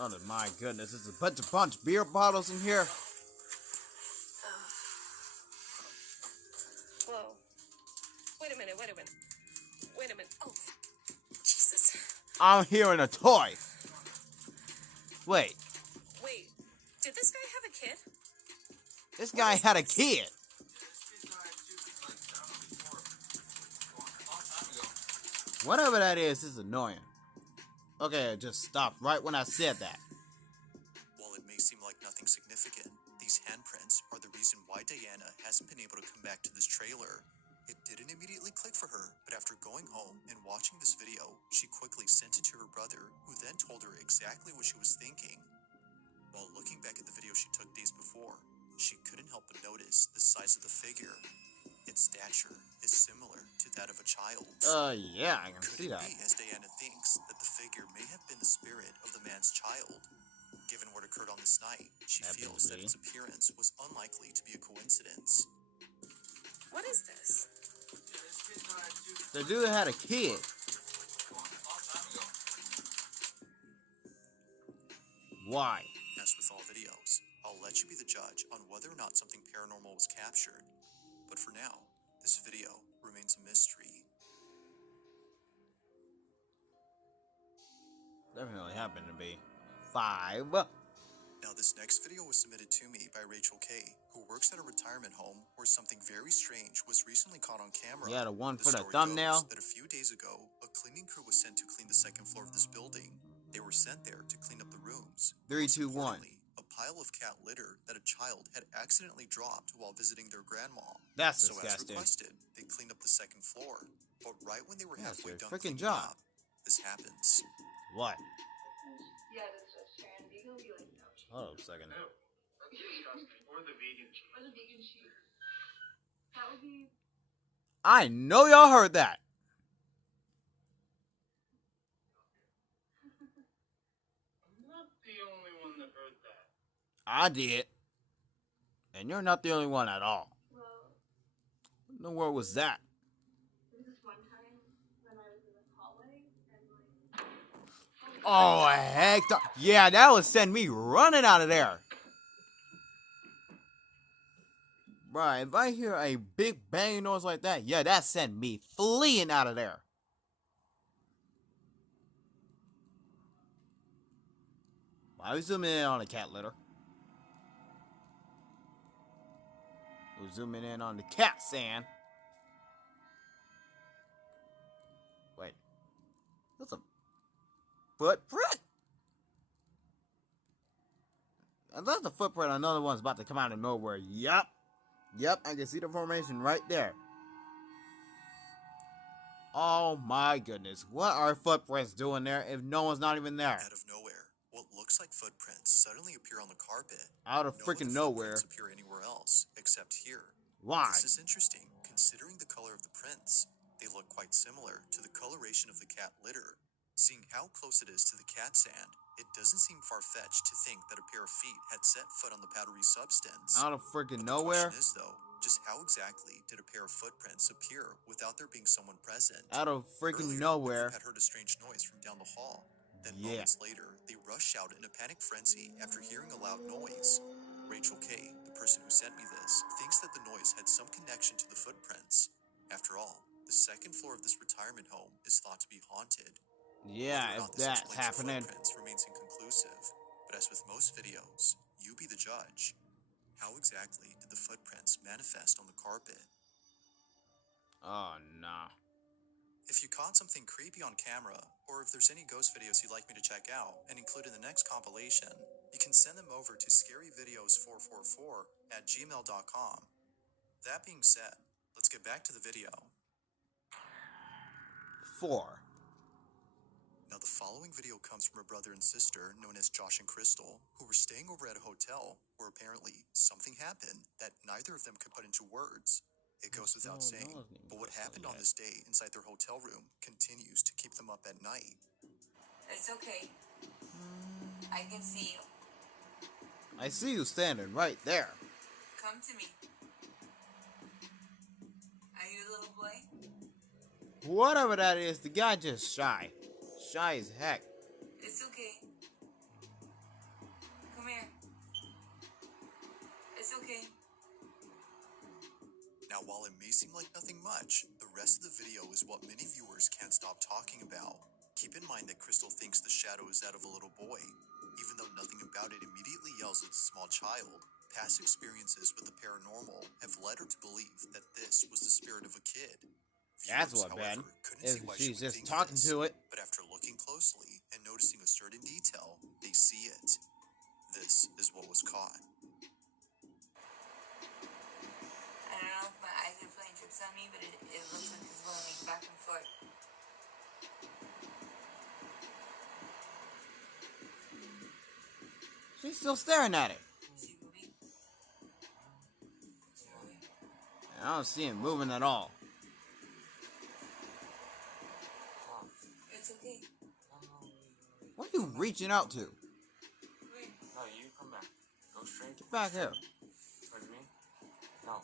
Oh my goodness, there's a bunch of beer bottles in here. Wait a minute. Oh, Jesus. I'm hearing a toy. Wait, Did this guy have a kid? this guy had a kid. Whatever that is annoying. Okay, it just stopped right when I said that. While it may seem like nothing significant, these handprints are the reason why Diana hasn't been able to come back to this trailer. It didn't immediately click for her, but after going home and watching this video, she quickly sent it to her brother, who then told her exactly what she was thinking. While looking back at the video she took days before, she couldn't help but notice the size of the figure. Its stature is similar to that of a child's. Yeah, I can Could see it that. be, as Diana thinks, that the figure may have been the spirit of the man's child? Given what occurred on this night, she feels that its appearance was unlikely to be a coincidence. What is this? The dude had a kid. Why? As with all videos, I'll let you be the judge on whether or not something paranormal was captured. But for now, this video remains a mystery. Definitely happened to be 5. Now, this next video was submitted to me by Rachel K., who works at a retirement home where something very strange was recently caught on camera. Yeah, the one for the story thumbnail. goes that a few days ago, a cleaning crew was sent to clean the second floor of this building. They were sent there to clean up the rooms. 3, 2, 1. Importantly, a pile of cat litter that a child had accidentally dropped while visiting their grandma. That's So disgusting. as requested, they cleaned up the second floor. But right when they were That's halfway their done freaking cleaning job. up, this happens. What? Yeah, that's just Sharon. Vegan would be like, no. Hold on a second. No. That's disgusting. Or the vegan cheese. Or the vegan cheese. That would be... I know y'all heard that. I'm not the only one that heard that. I did. And you're not the only one at all. Well... What in the world was that? There was this one time when I was in the hallway and like... Oh, heck. Yeah, that would send me running out of there. Bruh, if I hear a big bang noise like that, yeah, that sent me fleeing out of there. Why are we zooming in on the cat litter? We're zooming in on the cat sand. Wait. That's a footprint? That's the footprint. Another one's about to come out of nowhere. Yup. Yep, I can see the formation right there. Oh my goodness. What are footprints doing there if no one's not even there? Out of nowhere, what looks like footprints suddenly appear on the carpet. Out of freaking nowhere. Footprints appear anywhere else except here. Why? This is interesting, considering the color of the prints. They look quite similar to the coloration of the cat litter. Seeing how close it is to the cat sand, it doesn't seem far-fetched to think that a pair of feet had set foot on the powdery substance. Out of freaking But nowhere? the question is, though, just how exactly did a pair of footprints appear without there being someone present? Out of freaking Earlier, nowhere. the group had heard a strange noise from down the hall. Then Yeah. moments later, they rushed out in a panic frenzy after hearing a loud noise. Rachel K., the person who sent me this, thinks that the noise had some connection to the footprints. After all, the second floor of this retirement home is thought to be haunted. Yeah, Whether or if not this that's explains the happening. footprints remains inconclusive. But as with most videos, you be the judge. How exactly did the footprints manifest on the carpet? Oh, nah. If you caught something creepy on camera, or if there's any ghost videos you'd like me to check out and include in the next compilation, you can send them over to scaryvideos444@gmail.com. That being said, let's get back to the video. 4. Now, the following video comes from a brother and sister known as Josh and Crystal, who were staying over at a hotel where apparently something happened that neither of them could put into words. It goes without saying, but what happened on this day inside their hotel room continues to keep them up at night. It's okay. I can see you. I see you standing right there. Come to me. Are you a little boy? Whatever that is, the guy just shy. Shy as heck. It's okay. Come here. It's okay. Now, Now, while it may seem like nothing much, the rest of the video is what many viewers can't stop talking about. Keep in mind that Crystal thinks the shadow is that of a little boy. Even though nothing about it immediately yells it's a small child, past experiences with the paranormal have led her to believe that this was the spirit of a kid. That's Viewers, what, Ben. however, couldn't If see why she's she would just think talking this, to it. but after looking closely and noticing a certain detail, they see it. This is what was caught. I don't know if my eyes are playing tricks on me, but it looks like it's going back and forth. She's still staring at it. See, Ruby? I don't see him moving at all. It's okay. What are you reaching out to? No, you come back. Go straight. Get back here. Towards me? No.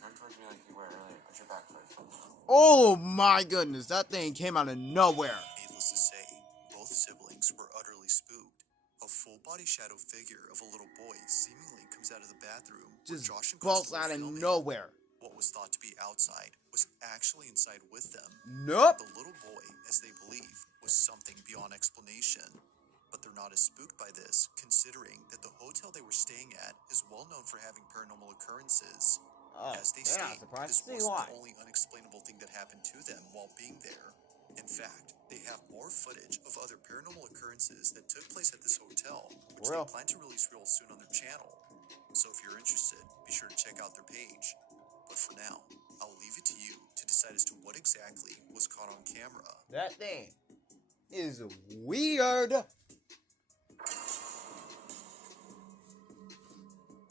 Turn towards me like you were earlier. Put your back first. Oh my goodness, that thing came out of nowhere. Needless to say, both siblings were utterly spooked. A full-body shadow figure of a little boy seemingly comes out of the bathroom where Just Josh and bolts Crystal were out of filming. nowhere. What was thought to be outside was actually inside with them. Nope. The little boy, as they believe, was something beyond explanation. But they're not as spooked by this, considering that the hotel they were staying at is well known for having paranormal occurrences. Oh, As they they're not state, surprised this to see wasn't why. the only unexplainable thing that happened to them while being there. In fact, they have more footage of other paranormal occurrences that took place at this hotel, which they plan to release real soon on their channel. So if you're interested, be sure to check out their page. But for now, I'll leave it to you to decide as to what exactly was caught on camera. That thing is weird.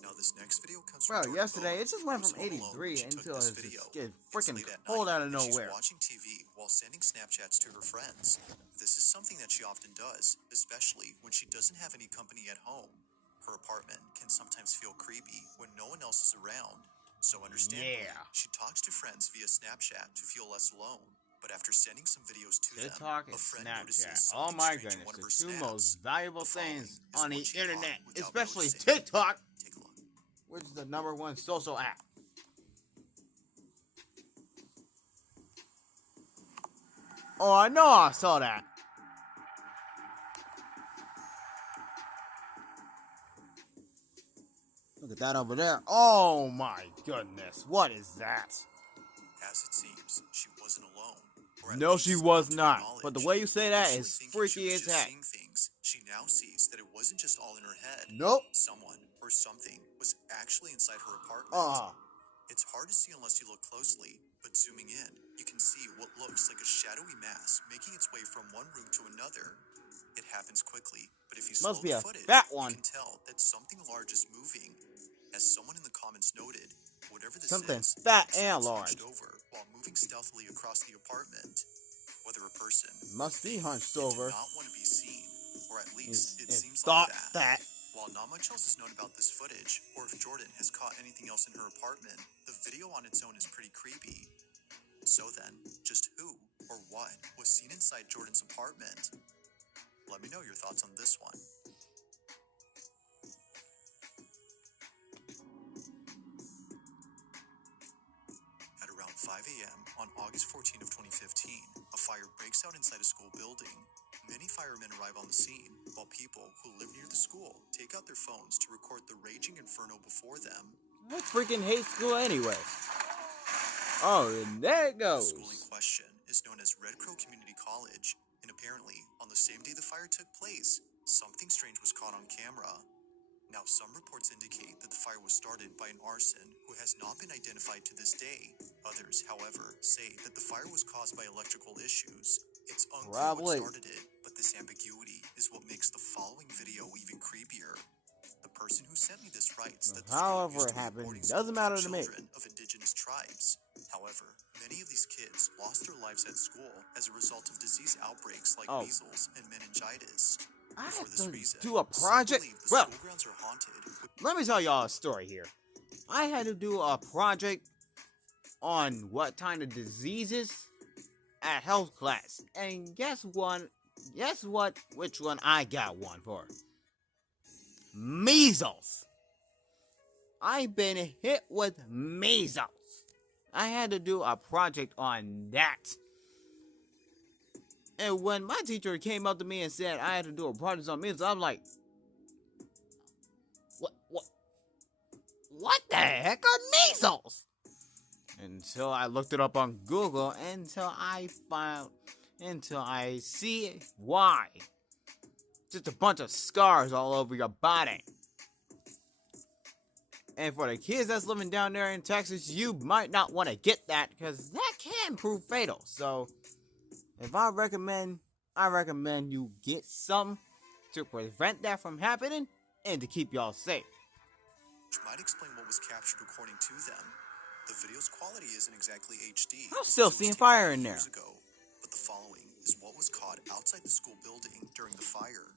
Now this next video comes from Bro, Jordan yesterday Bowe, it just went who's from home alone 83 when she took until this it video. just get It's freaking late at cold night, out of and nowhere. She's watching TV while sending Snapchats to her friends. This is something that she often does, especially when she doesn't have any company at home. Her apartment can sometimes feel creepy when no one else is around. So understandably, she talks to friends via Snapchat to feel less alone. But after sending some videos to TikTok them, a and friend notices Snapchat. Oh something my strange in goodness, one of the her two snaps. most valuable The following things is on the what she caught internet, without especially noticing. TikTok, Take a look. which is the #1 social app. Oh, I know I saw that. Look at that over there. Oh my goodness, what is that? As it seems, she wasn't alone. Or at No, least, she was to her not. knowledge. But the way you say that Initially is thinking freaky she was as just heck. seeing things, she now sees that it wasn't just all in her head. Nope. Someone or something was actually inside her apartment. It's hard to see unless you look closely, but zooming in, you can see what looks like a shadowy mass making its way from one room to another. It happens quickly, but if you slow Must be the a footage, fat you one. can tell that something large is moving. As someone in the comments noted, whatever this Something is, fat looks and like it's large. hunched over while moving stealthily across the apartment. Whether a person Must be hunched it over. did not want to be seen, or at least it It seems thought like that. While not much else is known about this footage, or if Jordan has caught anything else in her apartment, the video on its own is pretty creepy. So then, just who or what was seen inside Jordan's apartment? Let me know your thoughts on this one. At around 5 a.m. on August 14 of 2015, a fire breaks out inside a school building. Many firemen arrive on the scene, while people who live near the school take out their phones to record the raging inferno before them. I freaking hate school anyway. Oh, and there it The goes. school in question is known as Red Crow Community College, and apparently, on the same day the fire took place, something strange was caught on camera. Now, some reports indicate that the fire was started by an arson who has not been identified to this day. Others, however, say that the fire was caused by electrical issues. It's unclear what started it, but this ambiguity is what makes the following video even creepier. The person who sent me this writes that the school used to be a boarding school for children of indigenous tribes. However, many of these kids lost their lives at school as a result of disease outbreaks like measles and meningitis. I For have this to reason, do a some project. believe the Well, school grounds are haunted. let me tell y'all a story here. I had to do a project on what kind of diseases at health class. And guess what? Which one I got one for? Measles. I've been hit with measles. I had to do a project on that. And when my teacher came up to me and said I had to do a project on measles, I'm like, what the heck are measles? Until I looked it up on Google, until I see why. Just a bunch of scars all over your body. And for the kids that's living down there in Texas, you might not want to get that because that can prove fatal. So, if I recommend you get some to prevent that from happening and to keep y'all safe. Which might explain what was captured according to them. The video's quality isn't exactly HD. I'm still seeing fire in there. Years ago, but the following is what was caught outside the school building during the fire.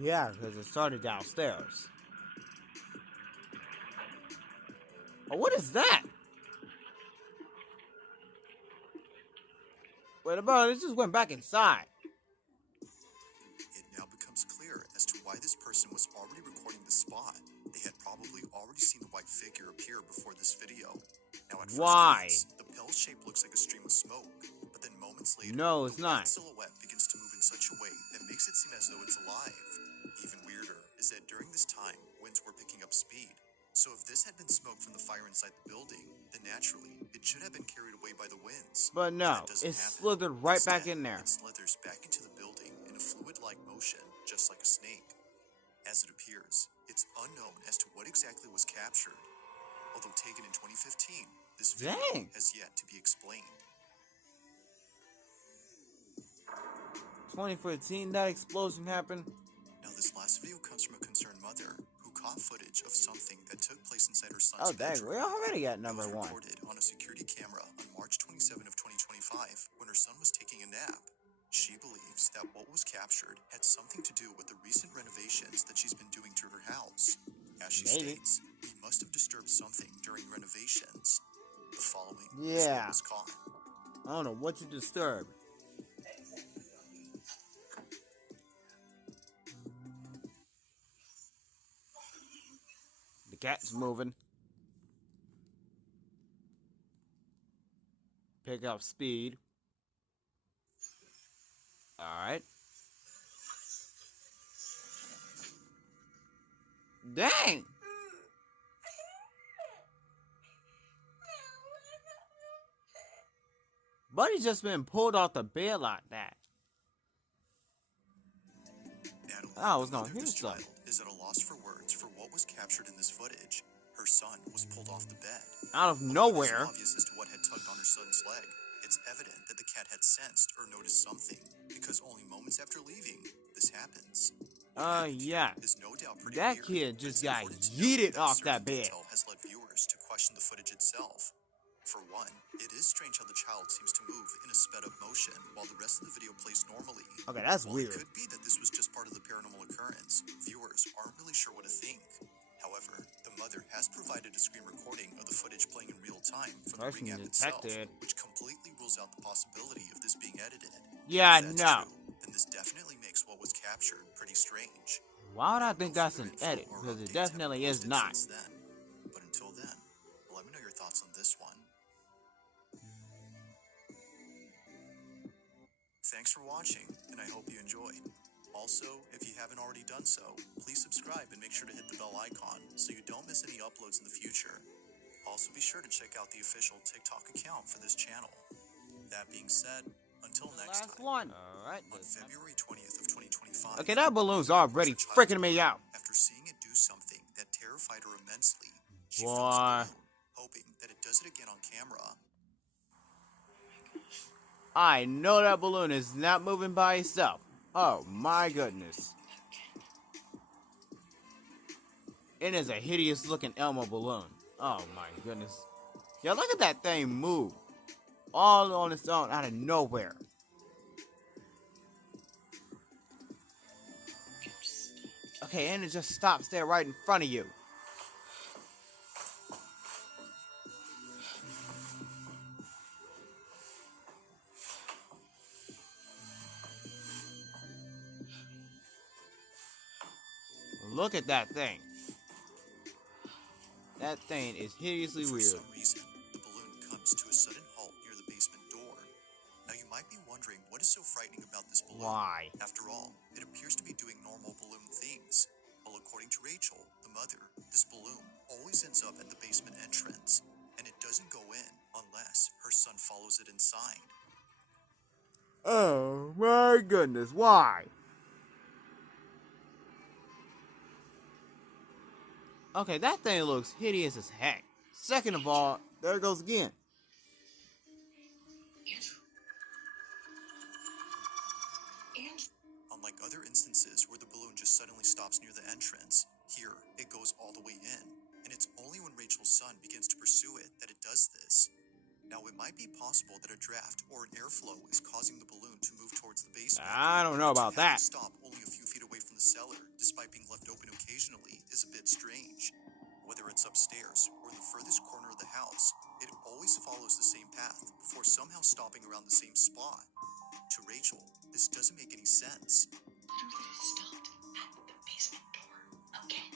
Yeah, because it started downstairs. Oh, what is that? Wait about it, just went back inside. It now becomes clear as to why this person was already recording the spot. They had probably already seen the white figure appear before this video. Now, at first glance, the pale shape looks like a stream of smoke, but then moments later, no, it's the not. silhouette begins to move in such a way that makes it seem as though it's alive. Even weirder is that during this time, winds were picking up speed. So if this had been smoke from the fire inside the building, then naturally, it should have been carried away by the winds. But no, it slithered right back in there. It slithers back into the building in a fluid-like motion, just like a snake. As it appears, it's unknown as to what exactly was captured. Although taken in 2015, this video has yet to be explained. 2015, that explosion happened. Now this last video comes from a concerned mother who caught footage of something that took place inside her son's bedroom. We already got number one. It was recorded on a security camera on March 27 of 2025 when her son was taking a nap. She believes that what was captured had something to do with the recent renovations that she's been doing to her house. As she states, we must have disturbed something during renovations. The following is what was caught. I don't know what you disturbed. The cat's moving. Pick up speed. Alright. Dang! Buddy's just been pulled off the bed like that. I was gonna hear something. Is at a loss for words for what was captured in this footage. Her son was pulled off the bed. Out of nowhere. It's obvious as to what had tugged on her son's leg. It's evident that the cat had sensed or noticed something, because only moments after leaving, this happens. Yeah. Is no doubt pretty that weird, kid just got yeeted off that bed. Has led viewers to question the footage itself. For one, it is strange how the child seems to move in a sped-up motion while the rest of the video plays normally. Okay, that's weird. It could be that this was just part of the paranormal occurrence. Viewers aren't really sure what to think. However, the mother has provided a screen recording of the footage playing in real time from the Ring app itself, which completely rules out the possibility of this being edited. Yeah, if that's no. True, then this definitely makes what was captured pretty strange. Why would I think that's an edit? Because it definitely is not. But until then, let me know your thoughts on this one. Thanks for watching, and I hope you enjoyed. Also, if you haven't already done so, please subscribe and make sure to hit the bell icon so you don't miss any uploads in the future. Also, be sure to check out the official TikTok account for this channel. That being said, until next time. Alright. On February 20th of 2025. Okay, that balloon's already freaking me out. After seeing it do something that terrified her immensely, she fills the balloon, hoping that it does it again on camera. I know that balloon is not moving by itself. Oh my goodness. It is a hideous looking Elmo balloon. Oh my goodness. Yeah, look at that thing move. All on its own out of nowhere. Okay, and it just stops there right in front of you. Look at that thing. That thing is hideously For weird. some reason, the balloon comes to a sudden halt near the basement door. Now you might be wondering what is so frightening about this balloon. Why? After all, it appears to be doing normal balloon things. Well, according to Rachel, the mother, this balloon always ends up at the basement entrance, and it doesn't go in unless her son follows it inside. Oh my goodness, why? Okay, that thing looks hideous as heck. Second of all, there it goes again. Unlike other instances where the balloon just suddenly stops near the entrance, here it goes all the way in, and it's only when Rachel's son begins to pursue it that it does this. Now, it might be possible that a draft or an airflow is causing the balloon to move towards the basement. I don't know about To have that. it stop only a few feet away from the cellar, despite being left open occasionally, is a bit strange. Whether it's upstairs or in the furthest corner of the house, it always follows the same path before somehow stopping around the same spot. To Rachel, this doesn't make any sense. Literally stopped at the basement door again.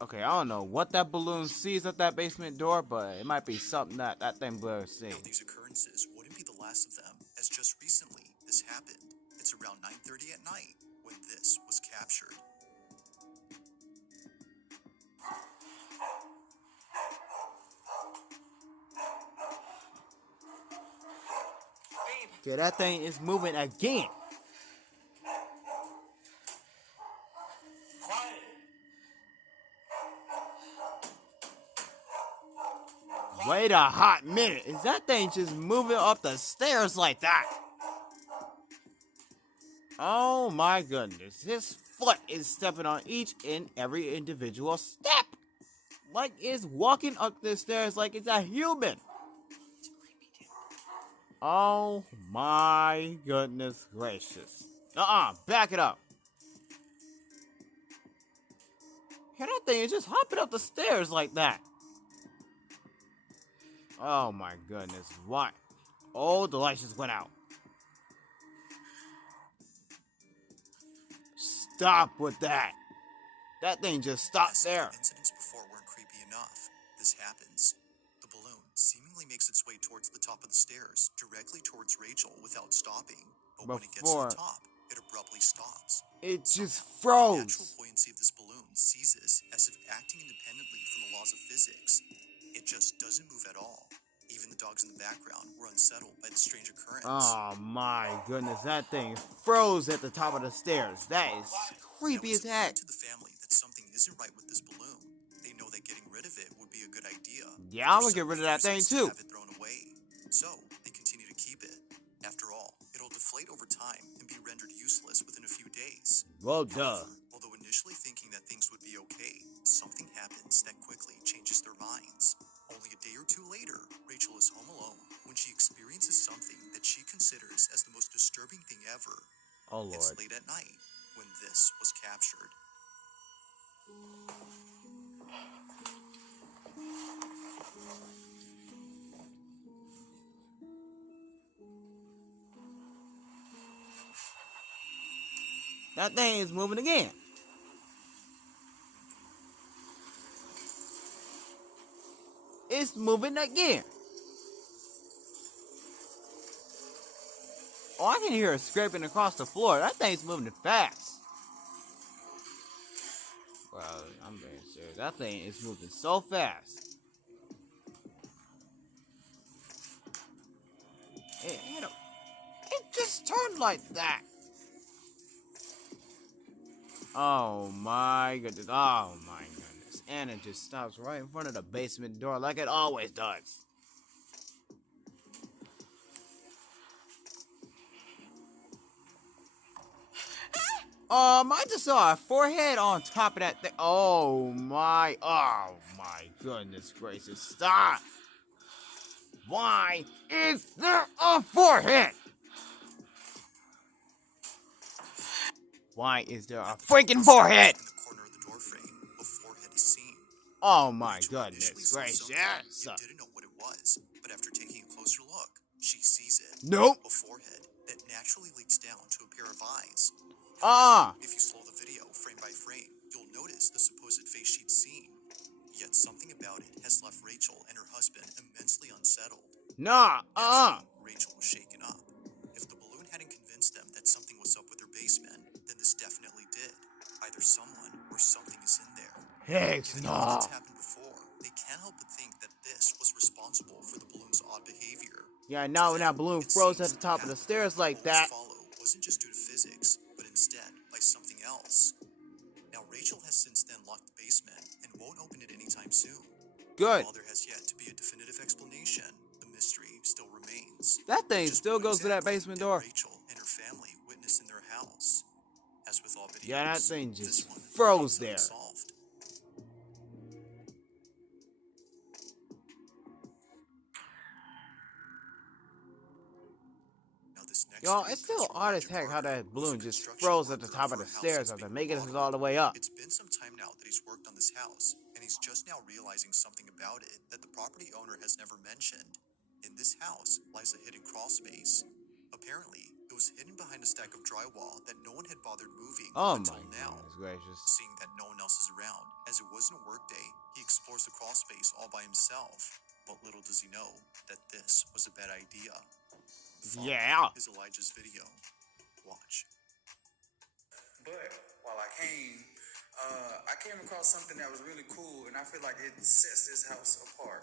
Okay, I don't know what that balloon sees at that basement door, but it might be something that thing will see. Now, these occurrences wouldn't be the last of them, as just recently this happened. It's around 9:30 at night when this was captured. Okay, that thing is moving again. Wait a hot minute. Is that thing just moving up the stairs like that? Oh my goodness. His foot is stepping on each and every individual step. Like it's walking up the stairs like it's a human. Oh my goodness gracious. Back it up. Yeah, that thing is just hopping up the stairs like that. Oh my goodness, what? Oh, the lights just went out. Stop with that. That thing just stopped there. As if the incidents before weren't creepy enough, this happens. The balloon seemingly makes its way towards the top of the stairs, directly towards Rachel without stopping. But when it gets to the top, it abruptly stops. It just Somehow, the natural froze. buoyancy of this balloon seizes as if acting independently from the laws of physics. It just doesn't move at all. Even the dogs in the background were unsettled by the strange occurrence. Oh my goodness, that thing froze at the top of the stairs. That is creepy as heck. To the family that something isn't right with this balloon. They know that getting rid of it would be a good idea. Yeah, I'm gonna get rid of that thing too. Have it thrown away. So they continue to keep it. After all, it'll deflate over time and be rendered useless within a few days. Well, duh. However, although initially thinking that things would be okay, something happens that quickly changes their minds. Only a day or two later, Rachel is home alone when she experiences something that she considers as the most disturbing thing ever. Oh Lord. It's late at night when this was captured. That thing is moving again. It's moving again. Oh, I can hear it scraping across the floor. That thing's moving fast. Well, I'm being serious. That thing is moving so fast. It just turned like that. Oh my goodness. Oh my goodness. And it just stops right in front of the basement door like it always does. I just saw a forehead on top of that thing. Oh my goodness gracious. Stop. Why is there a forehead? Why is there a freaking forehead? In the corner of the door frame, a forehead is seen. Oh my Rachel goodness initially saw gracious. something and didn't know what it was, but after taking a closer look, she sees it. Nope. A forehead that naturally leads down to a pair of eyes. If you slow the video frame by frame, you'll notice the supposed face she'd seen. Yet something about Nah, Naturally, Rachel was shaken up. If the balloon hadn't convinced them that something was up with their basement, then this definitely did. Either someone or something is in there. Heck Given all no. that's happened before, they can't help but think that this was responsible for the balloon's odd behavior. Yeah, now when that balloon froze at the top of the stairs like that. Follow wasn't just due to physics, but instead by something else. Now Rachel has since then locked the basement and won't open it anytime soon. Good. While there has yet to be a definitive explanation, the mystery still remains. That thing Just still what goes to that exactly basement did door. Rachel and her family witness in their house. As with all videos, Yeah, that thing this just one froze remains there. unsolved. Now this next Y'all, video it's comes still from odd as Elijah heck how Parker, that who's a balloon just construction froze at the worker top of for the a house stairs that's after being making it remodeled. all the way up. It's been some time now that he's worked on this house, and he's just now realizing something about it that the property owner has never mentioned. In this house lies a hidden crawl space. Apparently, it was hidden behind a stack of drywall that no one had bothered moving until now. Goodness gracious. Seeing that no one else is around, as it wasn't a work day, he explores the crawl space all by himself. But little does he know that this was a bad idea. Following Yeah. is Elijah's video. Watch. But while I came across something that was really cool, and I feel like it sets this house apart.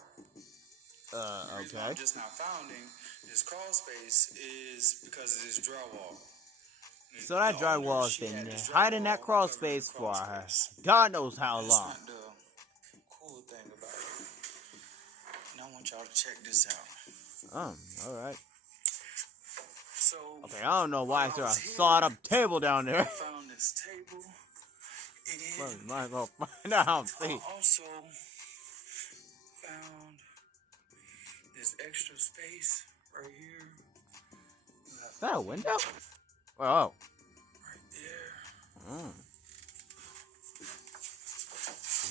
The reason why I'm just now founding this crawl space is because of this drywall. So that drywall's been hiding that crawl space for God knows how long. That's not the cool thing about it. And I want y'all to check this out. Alright. So, okay, I don't know why there's a sawed-up table down there. I found this table. Well, we might as well find out. See. I also found this extra space right here. Is that a window? Oh. Right there.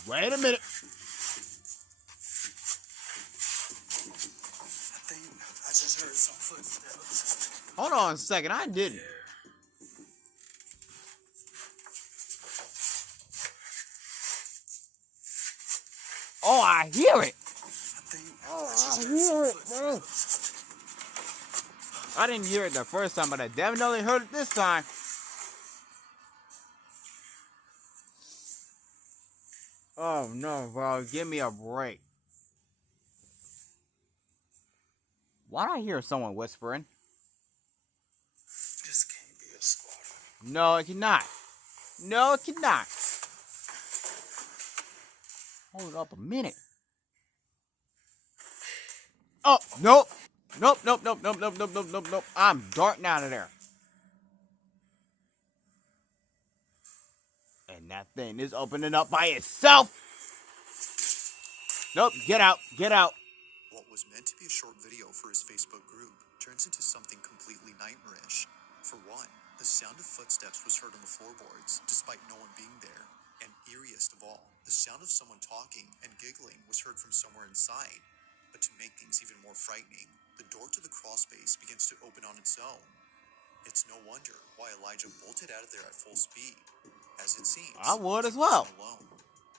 Wait a minute. I think I just heard some footsteps. Hold on a second. I didn't. Oh, I hear it. I hear it, bro. I didn't hear it the first time, but I definitely heard it this time. Oh no, bro. Give me a break. Why do I hear someone whispering? This can't be a squatter. No, it cannot. No, it cannot. Hold up a minute. Oh, nope. Nope. I'm darting out of there. And that thing is opening up by itself. Nope, get out. What was meant to be a short video for his Facebook group turns into something completely nightmarish. For one, the sound of footsteps was heard on the floorboards, despite no one being there. And eeriest of all, the sound of someone talking and giggling was heard from somewhere inside. But to make things even more frightening, the door to the crawl space begins to open on its own. It's no wonder why Elijah bolted out of there at full speed. As it seems, I would he as well. wasn't alone.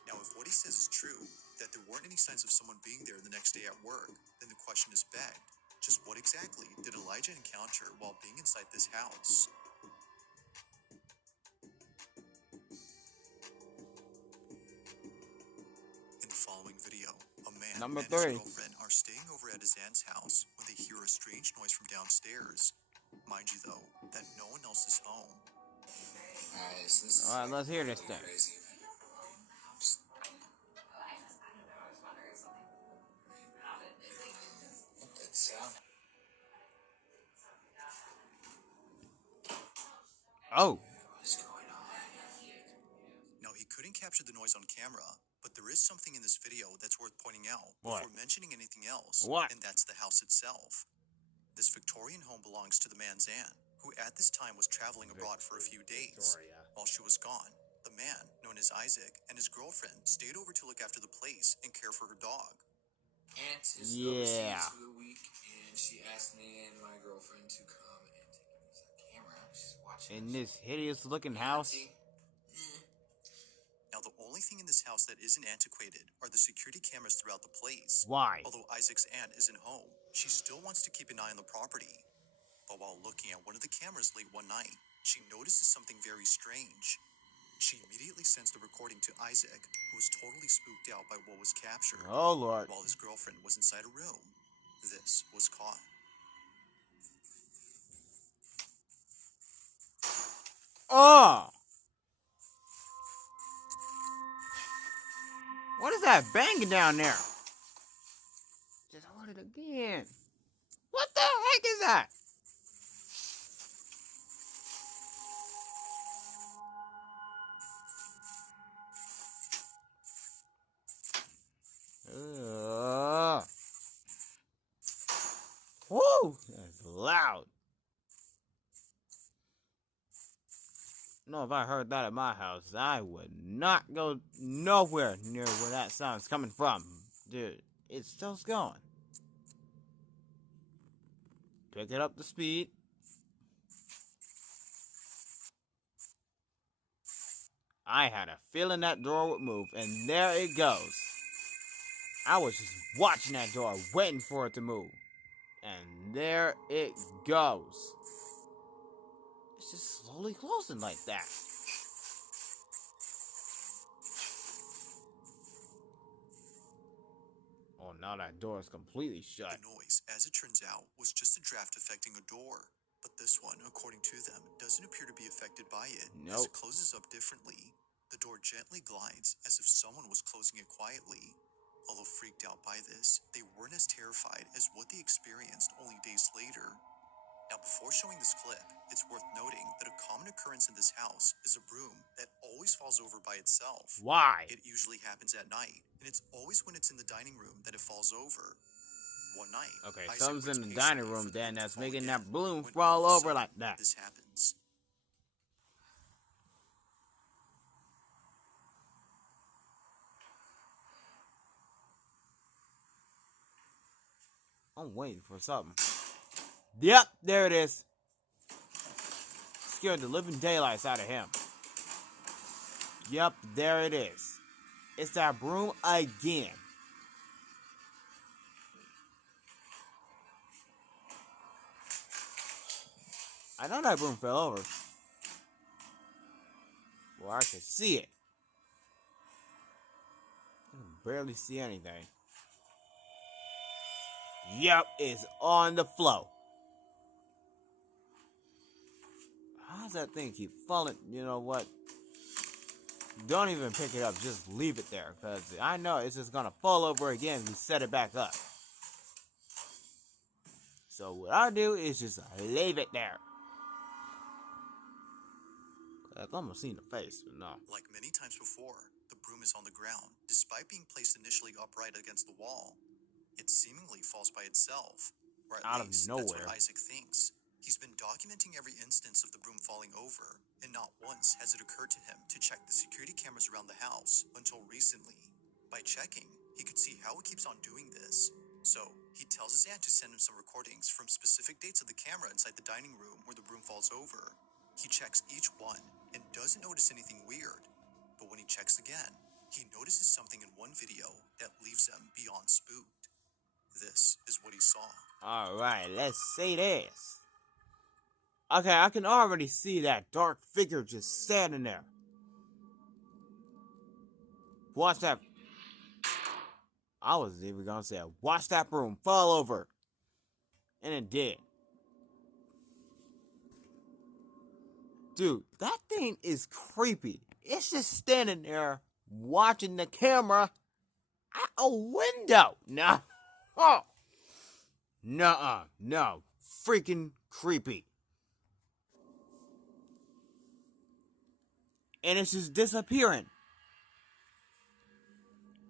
Now, if what he says is true, that there weren't any signs of someone being there the next day at work, then the question is begged. Just what exactly did Elijah encounter while being inside this house? In the following video, a man Number and his 3. girlfriend are staying over at his aunt's house when they hear a strange noise from downstairs. Mind you, though, that no one else is home. Alright, so this is Alright, let's hear this thing. crazy. It's Oh. what's going on? Now, he couldn't capture the noise on camera, but there is something in this video that's worth pointing out before mentioning anything else. What? And that's the house itself. This Victorian home belongs to the man's aunt, who at this time was traveling abroad for a few days. While she was gone, the man, known as Isaac, and his girlfriend stayed over to look after the place and care for her dog. Aunt is overseas for the week, and she asked me and my girlfriend to come and take a use of the camera. She's watching In this hideous looking house. Now, the only thing in this house that isn't antiquated are the security cameras throughout the place. Why? Although Isaac's aunt isn't home, she still wants to keep an eye on the property. But while looking at one of the cameras late one night, she notices something very strange. She immediately sends the recording to Isaac, who was totally spooked out by what was captured. Oh, Lord. While his girlfriend was inside a room, this was caught. Oh! What is that banging down there? Just hold it again. What the heck is that? Woo! That's loud. No, if I heard that at my house, I would not go nowhere near where that sound's coming from. Dude, it's still going. Pick it up to speed. I had a feeling that door would move, and there it goes. I was just watching that door, waiting for it to move. And there it goes. It's just slowly closing like that. Oh, now that door is completely shut. The noise, as it turns out, was just a draft affecting a door. But this one, according to them, doesn't appear to be affected by it, as it closes up differently. The door gently glides, as if someone was closing it quietly. Although freaked out by this, they weren't as terrified as what they experienced only days later. Now, before showing this clip, it's worth noting that a common occurrence in this house is a broom that always falls over by itself. Why? It usually happens at night, and it's always when it's in the dining room that it falls over. One night, okay, Isaac something's in waits the dining patiently room for the then broom to that's fall making again, that balloon when fall all of a over sudden, like that. This happens. I'm waiting for something. Yep, there it is. Scared the living daylights out of him. Yep, there it is. It's that broom again. I know that broom fell over. Well, I can see it. I can barely see anything. Yep, it's on the floor. How does that thing keep falling? You know what? Don't even pick it up. Just leave it there. Because I know it's just going to fall over again if you set it back up. So what I do is just leave it there. I've almost seen the face, but no. Like many times before, the broom is on the ground, despite being placed initially upright against the wall. It seemingly falls by itself, or at Out of least that's nowhere. what Isaac thinks. He's been documenting every instance of the broom falling over, and not once has it occurred to him to check the security cameras around the house until recently. By checking, he could see how it keeps on doing this. So, he tells his aunt to send him some recordings from specific dates of the camera inside the dining room where the broom falls over. He checks each one and doesn't notice anything weird. But when he checks again, he notices something in one video that leaves him beyond spooked. This is what he saw. Alright, let's see this. Okay, I can already see that dark figure just standing there. Watch that. I was even gonna say, watch that broom fall over. And it did. Dude, that thing is creepy. It's just standing there watching the camera out a window. No. Oh. Nuh-uh. No. Freaking creepy. And it's just disappearing.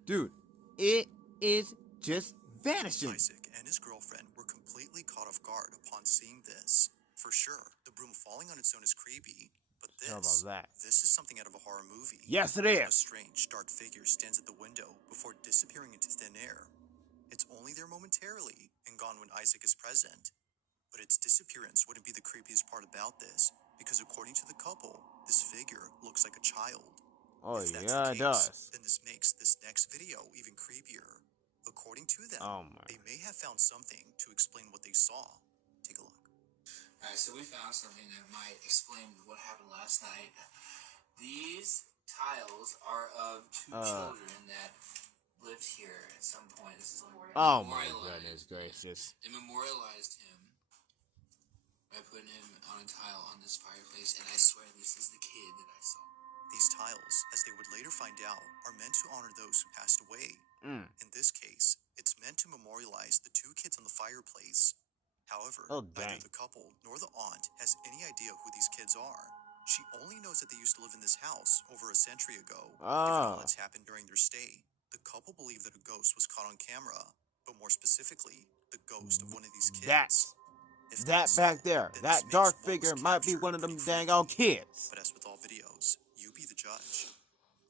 Dude, it is just vanishing. Isaac and his girlfriend were completely caught off guard upon seeing this. For sure, the broom falling on its own is creepy, but this is something out of a horror movie. Yes, it A is. strange, dark figure stands at the window before disappearing into thin air. It's only there momentarily and gone when Isaac is present. But its disappearance wouldn't be the creepiest part about this, because according to the couple, this figure looks like a child. Oh, If that's yeah, the it case, does. then this makes this next video even creepier. According to them, Oh, my. they may have found something to explain what they saw. Take a look. Alright, so we found something that might explain what happened last night. These tiles are of two children that lived here at some point. This is Oh, my goodness gracious. They memorialized him by putting him on a tile on this fireplace, and I swear this is the kid that I saw. These tiles, as they would later find out, are meant to honor those who passed away. In this case, it's meant to memorialize the two kids on the fireplace. However, neither the couple nor the aunt has any idea who these kids are. She only knows that they used to live in this house over a century ago, given all that's happened during their stay. The couple believe that a ghost was caught on camera, but more specifically, the ghost of one of these kids. That back there, that dark figure might be one of them dang old kids. But as with all videos, you be the judge.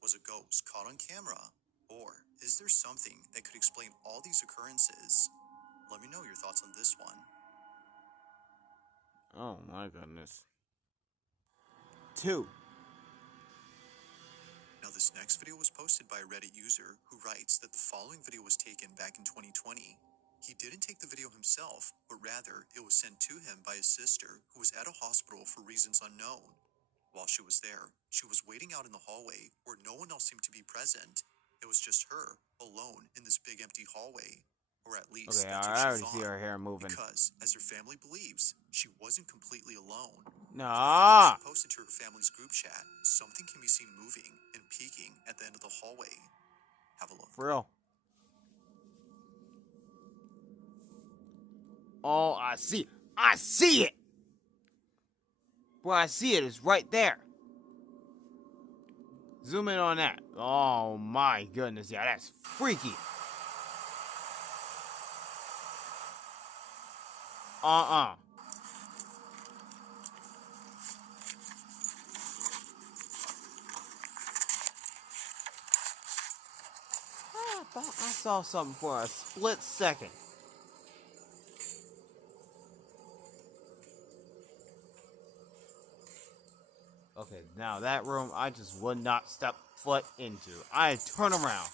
Was a ghost caught on camera? Or is there something that could explain all these occurrences? Let me know your thoughts on this one. Oh my goodness. 2. Now this next video was posted by a Reddit user who writes that the following video was taken back in 2020. He didn't take the video himself, but rather it was sent to him by his sister who was at a hospital for reasons unknown. While she was there, she was waiting out in the hallway where no one else seemed to be present. It was just her, alone in this big empty hallway. Or at least that's what I she already thought. see her hair moving. Because, as her family believes, she wasn't completely alone. Nah. She posted to her family's group chat, something can be seen moving and peeking at the end of the hallway. Have a look. For real. Oh, I see. I see it! Where I see it is right there. Zoom in on that. Oh my goodness, yeah, that's freaky. I thought I saw something for a split second. Okay, now that room I just would not step foot into. I turn around.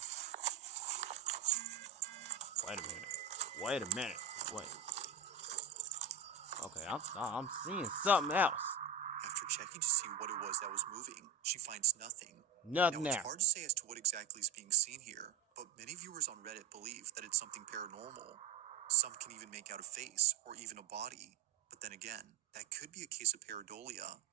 Wait a minute. Wait. Okay, I'm seeing something else. After checking to see what it was that was moving, she finds nothing. Nothing now, there. it's hard to say as to what exactly is being seen here, but many viewers on Reddit believe that it's something paranormal. Some can even make out a face or even a body. But then again, that could be a case of pareidolia.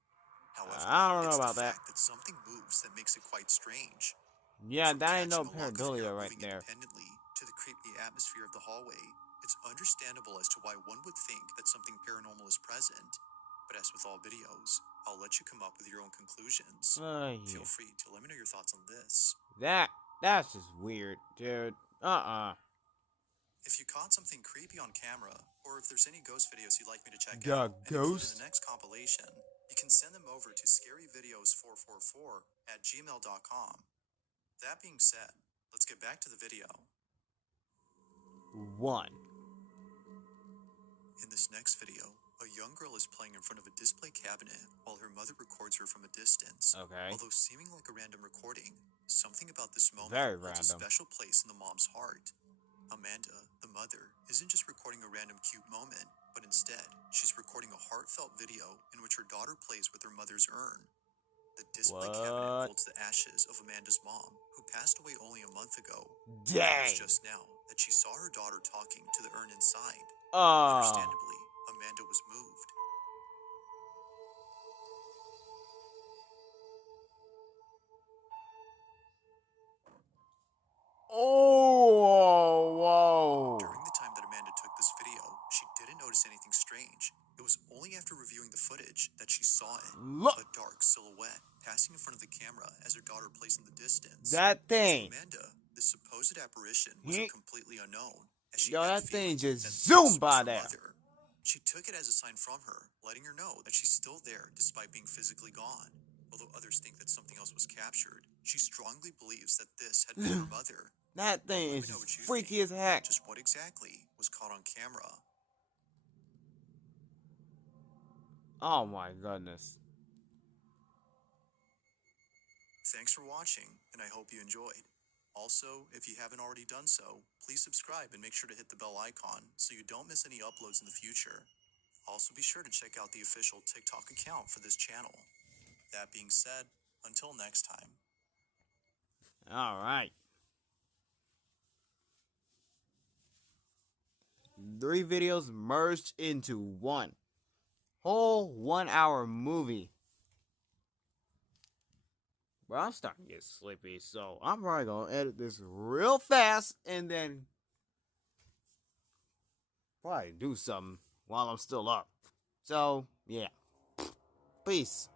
However, I don't know it's about the that. fact that something moves that makes it quite strange. Yeah, From that ain't no catching a lock of hair pareidolia right moving there. independently to the creepy atmosphere of the hallway, it's understandable as to why one would think that something paranormal is present. But as with all videos, I'll let you come up with your own conclusions. Yeah. Feel free to let me know your thoughts on this. That's just weird, dude. If you caught something creepy on camera, or if there's any ghost videos you'd like me to check out and include in the next compilation, you can send them over to scaryvideos444@gmail.com. That being said, let's get back to the video. 1. In this next video, a young girl is playing in front of a display cabinet while her mother records her from a distance. Okay. Although seeming like a random recording, something about this moment holds a special place in the mom's heart. Amanda, the mother, isn't just recording a random cute moment, but instead, she's recording a heartfelt video in which her daughter plays with her mother's urn. The display cabinet holds the ashes of Amanda's mom, who passed away only a month ago. Dang! It was just now that she saw her daughter talking to the urn inside. Understandably, Amanda was moved. Oh, whoa. During the time that Amanda took this video, she didn't notice anything strange. It was only after reviewing the footage that she saw it. A dark silhouette passing in front of the camera as her daughter plays in the distance. That thing. To Amanda, the supposed apparition was completely unknown. As she that thing just zoomed by there. She took it as a sign from her, letting her know that she's still there despite being physically gone. Although others think that something else was captured, she strongly believes that this had been her mother. That thing is freaky as heck. Just what exactly was caught on camera? Oh my goodness. Thanks for watching, and I hope you enjoyed. Also, if you haven't already done so, please subscribe and make sure to hit the bell icon so you don't miss any uploads in the future. Also, be sure to check out the official TikTok account for this channel. That being said, until next time. All right. 3 videos merged into one. Whole 1-hour movie. Bro, I'm starting to get sleepy, so I'm probably gonna edit this real fast and then probably do something while I'm still up. So, yeah. Peace.